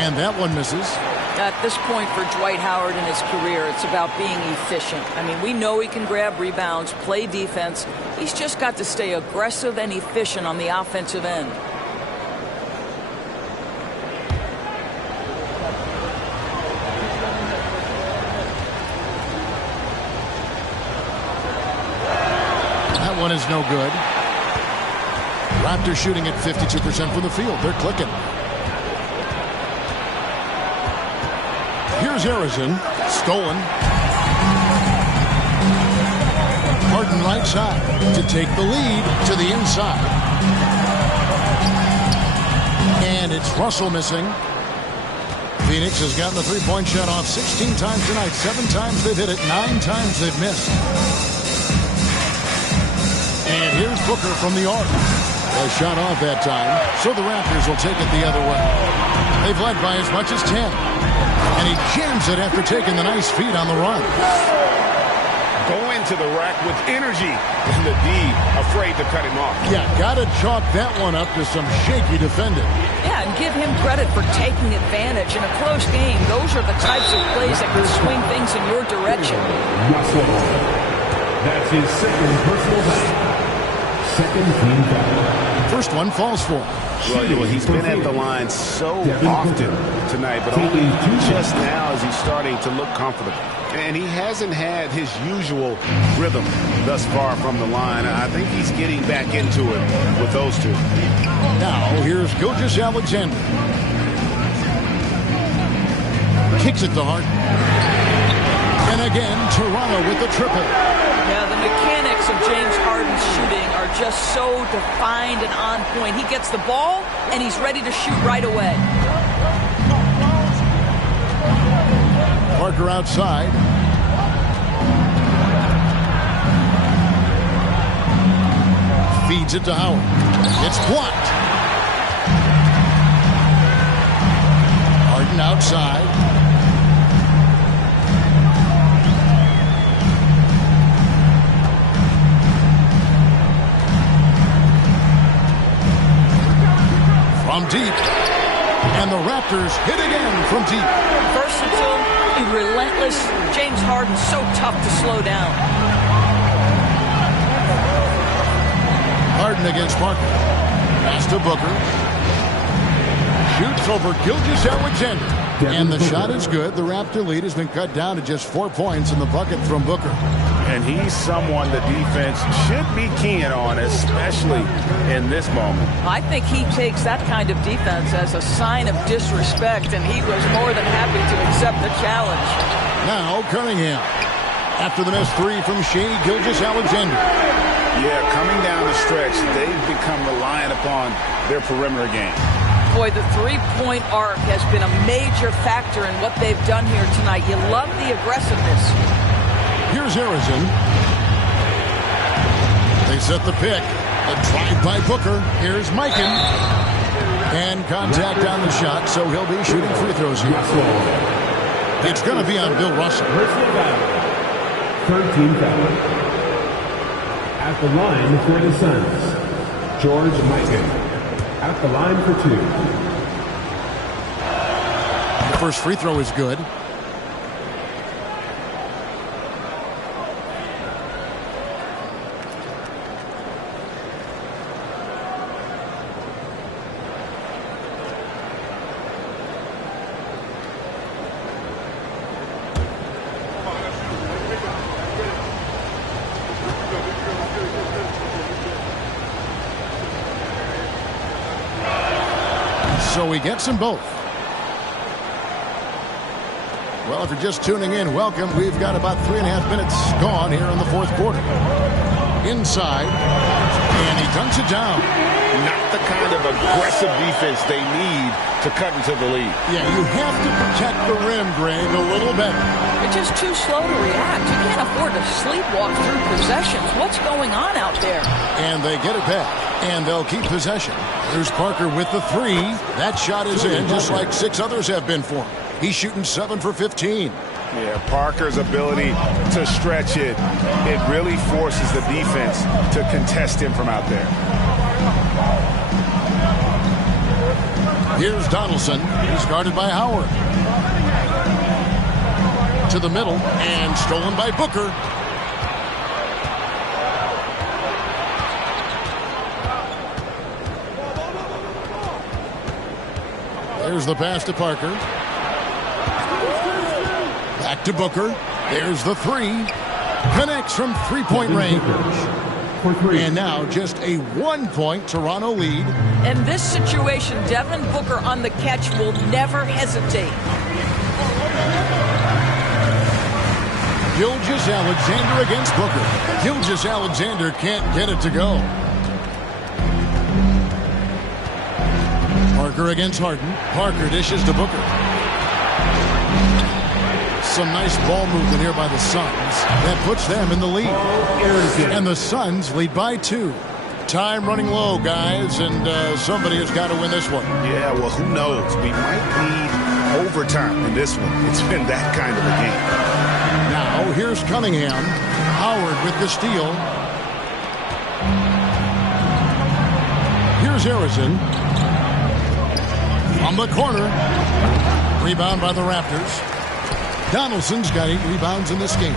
And that one misses. At this point for Dwight Howard in his career, it's about being efficient. I mean, we know he can grab rebounds, play defense. He's just got to stay aggressive and efficient on the offensive end. That one is no good. Raptors shooting at 52% from the field. They're clicking. Here's Harrison. Stolen. Harden right side to take the lead to the inside. And it's Russell missing. Phoenix has gotten the three-point shot off 16 times tonight. 7 times they've hit it. 9 times they've missed. And here's Booker from the arc. A shot off that time. So the Raptors will take it the other way. They've led by as much as 10. And he jams it after taking the nice feed on the run. go into the rack with energy, and the D afraid to cut him off. Yeah, got to chalk that one up to some shaky defending. Yeah, and give him credit for taking advantage in a close game. Those are the types of plays that can swing things in your direction. That's his second personal foul. Second team foul. First one falls for him. Well, he's been at the line so often tonight, but only just now is he starting to look comfortable. And he hasn't had his usual rhythm thus far from the line. I think he's getting back into it with those two. Now, here's Gilgeous-Alexander. Kicks it to Hart. And again, Toronto with the triple. Yeah, the mechanics of James Harden's shooting are just so defined and on point. He gets the ball, and he's ready to shoot right away. Parker outside. Feeds it to Howard. It's blocked. Harden outside. From deep. And the Raptors hit again from deep. Versatile, relentless. James Harden so tough to slow down. Harden against Parker. Pass to Booker. Shoots over Gilgeous-Alexander. And the shot is good. The Raptor lead has been cut down to just 4 points in the bucket from Booker. And he's someone the defense should be keying on, especially in this moment. I think he takes that kind of defense as a sign of disrespect, and he was more than happy to accept the challenge. Now Cunningham. After the missed three from Shai Gilgeous-Alexander. Yeah, coming down the stretch, they've become reliant upon their perimeter game. Boy, the three-point arc has been a major factor in what they've done here tonight. You love the aggressiveness. Here's Harrison. They set the pick. A drive by Booker. Here's Mikan. And contact on the shot, so he'll be shooting free throws here. It's going to be on Bill Russell. Personal foul. 13 foul. At the line for the Suns, George Mikan. At the line for two. The first free throw is good. So he gets them both. Well, if you're just tuning in, welcome. We've got about 3.5 minutes gone here in the fourth quarter. Inside, and he dunks it down. Not the kind of aggressive defense they need to cut into the lead. Yeah, you have to protect the rim, Greg, a little better. They're just too slow to react. You can't afford to sleepwalk through possessions. What's going on out there? And they get it back, and they'll keep possession. There's Parker with the three. That shot is in, just like 6 others have been for him. He's shooting 7 for 15. Yeah, Parker's ability to stretch it really forces the defense to contest him from out there. Here's Donaldson. He's guarded by Howard. To the middle, and stolen by Booker. There's the pass to Parker. Back to Booker. There's the three. Connects from three-point range. And now just a 1-point Toronto lead. In this situation, Devin Booker on the catch will never hesitate. Gilgeous-Alexander against Booker. Gilgeous-Alexander can't get it to go. Parker against Harden. Parker dishes to Booker. Some nice ball movement here by the Suns. That puts them in the lead. And the Suns lead by 2. Time running low, guys, and somebody has got to win this one. Yeah, well, who knows? We might need overtime in this one. It's been that kind of a game. Now, Now here's Cunningham. Howard with the steal. Here's Harrison. On the corner. Rebound by the Raptors. Donaldson's got 8 rebounds in this game.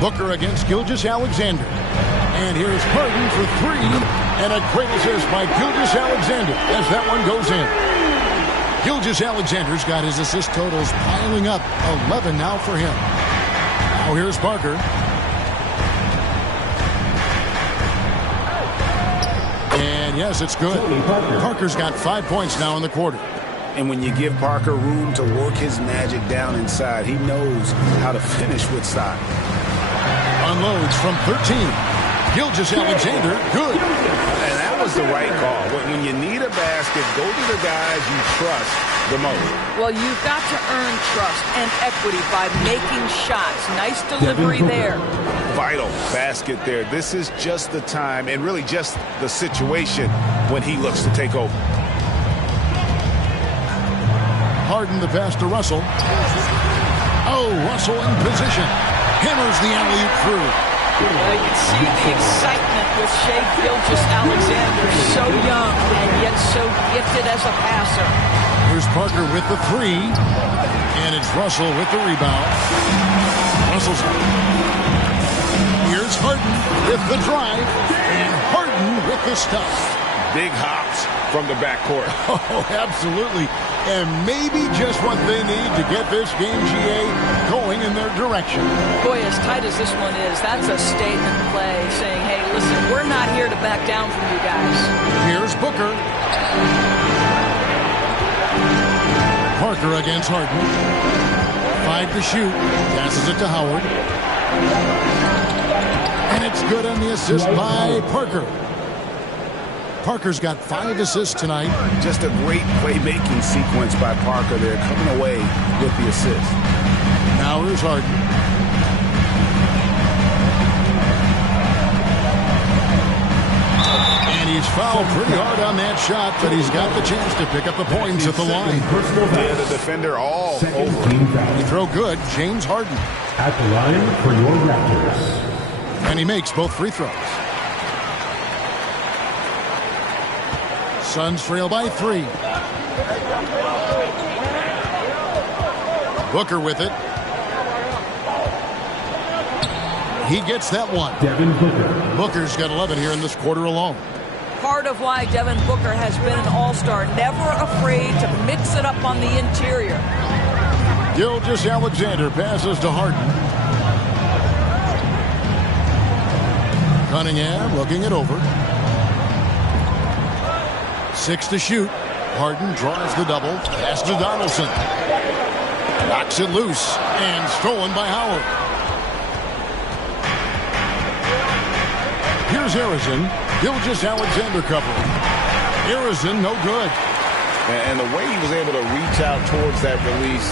Booker against Gilgeous-Alexander. And here's Harden for 3. And a great assist by Gilgeous-Alexander as that one goes in. Gilgeous-Alexander's got his assist totals piling up. 11 now for him. Now here's Parker. And yes, it's good. Parker's got 5 points now in the quarter. And when you give Parker room to work his magic down inside, he knows how to finish with style. Unloads from 13. Gilgeous-Alexander, good. And that was the right call. When you need a basket, go to the guys you trust the most. Well, you've got to earn trust and equity by making shots. Nice delivery there. Vital basket there. This is just the time and really just the situation when he looks to take over. Harden the pass to Russell. Oh, Russell in position. Hammers the alley-oop through. You can see the excitement with Shai Gilgeous-Alexander. So young and yet so gifted as a passer. Here's Parker with the 3. And it's Russell with the rebound. Russell's. Here's Harden with the drive. And Harden with the stuff. Big hops from the backcourt. Oh, absolutely. And maybe just what they need to get this game, GA, going in their direction. Boy, as tight as this one is, that's a statement play saying, hey, listen, we're not here to back down from you guys. Here's Booker. Parker against Harden. 5 to shoot. Passes it to Howard. And it's good on the assist by Parker. Parker's got 5 assists tonight. Just a great playmaking sequence by Parker there, coming away with the assist. Now here's Harden. And he's fouled pretty hard on that shot, but he's got the chance to pick up the points at the line. Yeah, the defender all over. He throw good, James Harden. At the line for your Raptors. And he makes both free throws. Suns trail by 3. Booker with it. He gets that one. Devin Booker. Booker's got 11 here in this quarter alone. Part of why Devin Booker has been an all-star, never afraid to mix it up on the interior. Gilgeous-Alexander passes to Harden. Cunningham looking it over. 6 to shoot. Harden draws the double. Pass to Donaldson. Knocks it loose. And stolen by Howard. Here's Harrison. Gilgeous-Alexander covering. Harrison, no good. And the way he was able to reach out towards that release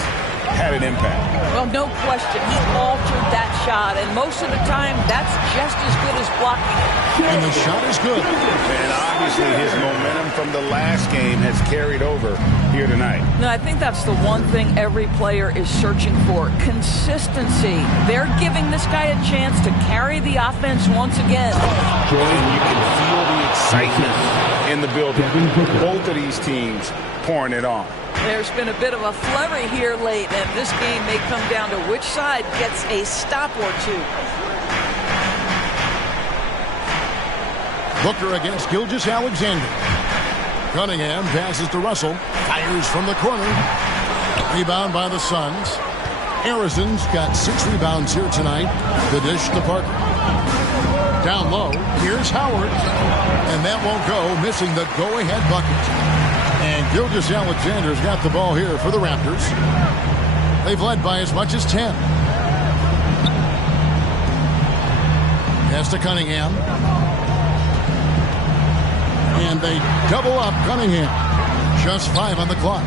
had an impact. Well, no question. He altered that shot, and most of the time, that's just as good as blocking. And the shot is good. And obviously his momentum from the last game has carried over here tonight. No, I think that's the one thing every player is searching for. Consistency. They're giving this guy a chance to carry the offense once again. And you can feel the excitement in the building. Both of these teams pouring it on. There's been a bit of a flurry here late, and this game may come down to which side gets a stop or two. Booker against Gilgeous-Alexander. Cunningham passes to Russell. Fires from the corner. Rebound by the Suns. Harrison's got 6 rebounds here tonight. The dish to Parker. Down low, here's Howard. And that won't go, missing the go-ahead bucket. And Gilgeous-Alexander's got the ball here for the Raptors. They've led by as much as 10. Pass to Cunningham. And they double up Cunningham. Just 5 on the clock.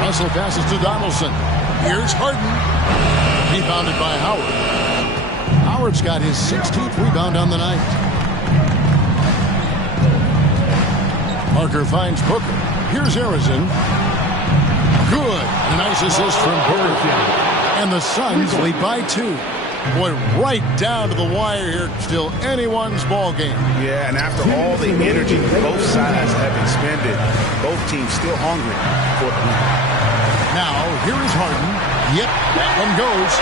Russell passes to Donaldson. Here's Harden. Rebounded by Howard. Howard's got his 16th rebound on the night. Parker finds Booker. Here's Harrison. Good. A nice assist from Booker. And the Suns lead by 2. Boy, right down to the wire here. Still anyone's ball game. Yeah, and after all the energy both sides have expended, both teams still hungry for it. Now, here is Harden. Yep, that one goes.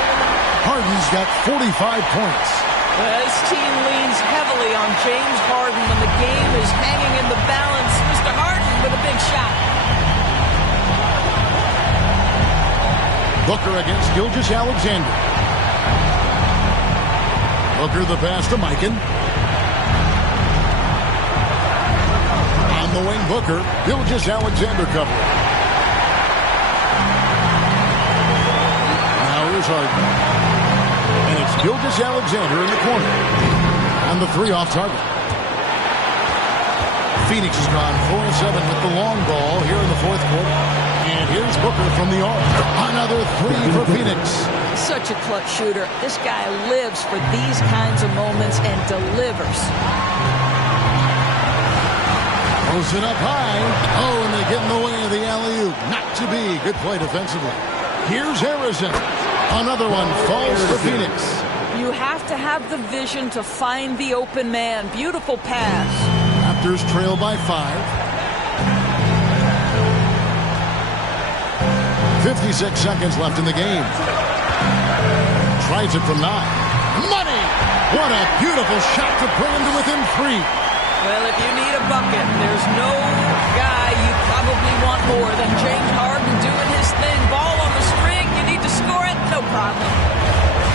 Harden's got 45 points. This team leans heavily on James Harden when the game is hanging in the balance. Mr. Harden with a big shot. Booker against Gilgeous-Alexander. Booker the pass to Mikan. On the wing, Booker. Gilgeous-Alexander covering. Now here's Harden. And it's Gilgeous-Alexander in the corner. And the 3 off target. Phoenix has gone 4-7 with the long ball here in the 4th quarter. And here's Booker from the arc. Another 3 for Phoenix. Such a clutch shooter. This guy lives for these kinds of moments and delivers. Throws it up high. Oh, and they get in the way of the alley-oop. Not to be. Good play defensively. Here's Harrison. Another one falls for Phoenix. You have to have the vision to find the open man. Beautiful pass. Raptors trail by 5. 56 seconds left in the game. Tries it from 9. Money! What a beautiful shot to bring him to within 3. Well, if you need a bucket, there's no guy you probably want more than James Harden doing his thing. Ball on the string, you need to score it, no problem.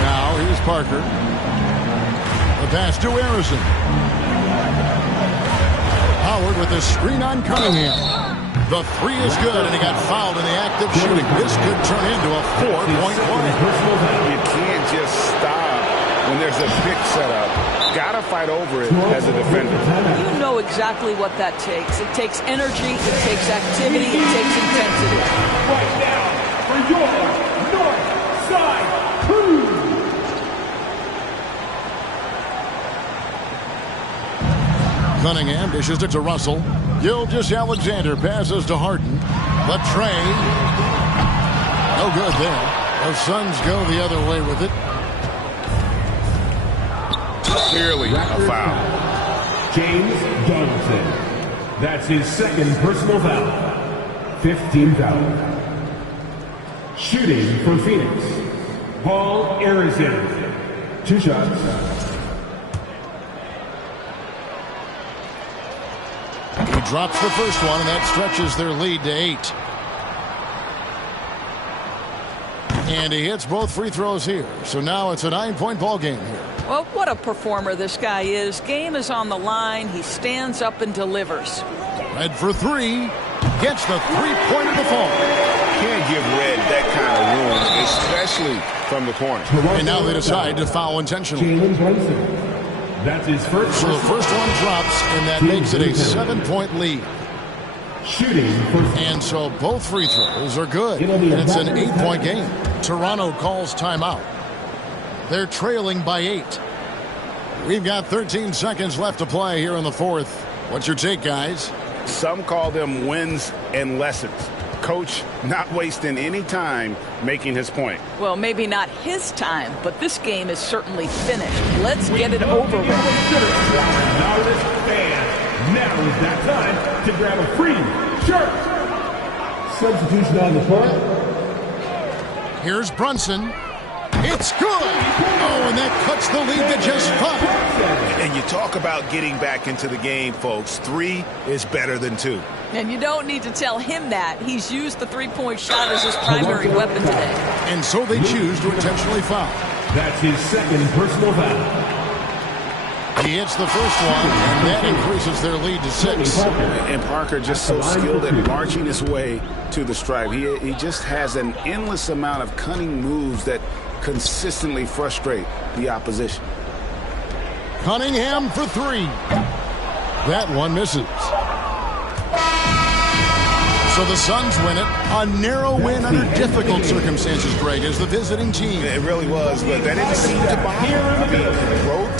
Now, here's Parker. The pass to Harrison. Howard with the screen on Cunningham. The 3 is good, and he got fouled in the act of shooting. This could turn into a 4-point play. You can't just stop when there's a pick set up. Got to fight over it as a defender. You know exactly what that takes. It takes energy, it takes activity, it takes intensity. Right now, for your North Side Crew. Cunningham dishes it to Russell. Gilgeous-Alexander passes to Harden. The tray. No good there. The Suns go the other way with it. Clearly a foul. James Johnson. That's his 2nd personal foul. 15th foul. Shooting for Phoenix. Paul Harrison. 2 shots. He drops the first one, and that stretches their lead to 8. And he hits both free throws here. So now it's a 9-point ball game here. Well, what a performer this guy is. Game is on the line. He stands up and delivers. Red for 3. Gets the 3-pointer to fall. Can't give Red that kind of room, especially from the corner. And now they decide to foul intentionally. Jalen Brunson. That's his first. So the first one drops, and that makes it a 7-point lead. Shooting for. And so both free throws are good. And it's an 8-point game. Toronto calls timeout. They're trailing by 8. We've got 13 seconds left to play here in the 4th. What's your take, guys? Some call them wins and lessons. Coach not wasting any time making his point. Well, maybe not his time, but this game is certainly finished. Let's get it over with. Now is that time to grab a free shirt. Substitution on the court. Here's Brunson. It's good. Oh, and that cuts the lead to just 5. And you talk about getting back into the game, folks. 3 is better than 2. And you don't need to tell him that. He's used the 3-point shot as his primary weapon today. And so they choose to intentionally foul. That's his 2nd personal foul. He hits the first one, and that increases their lead to 6. And Parker just so skilled at marching his way to the stripe. He just has an endless amount of cunning moves that consistently frustrate the opposition. Cunningham for 3. That one misses. So the Suns win it. A narrow win under difficult circumstances, Greg, as the visiting team. It really was, but that didn't seem to bother him. I mean, road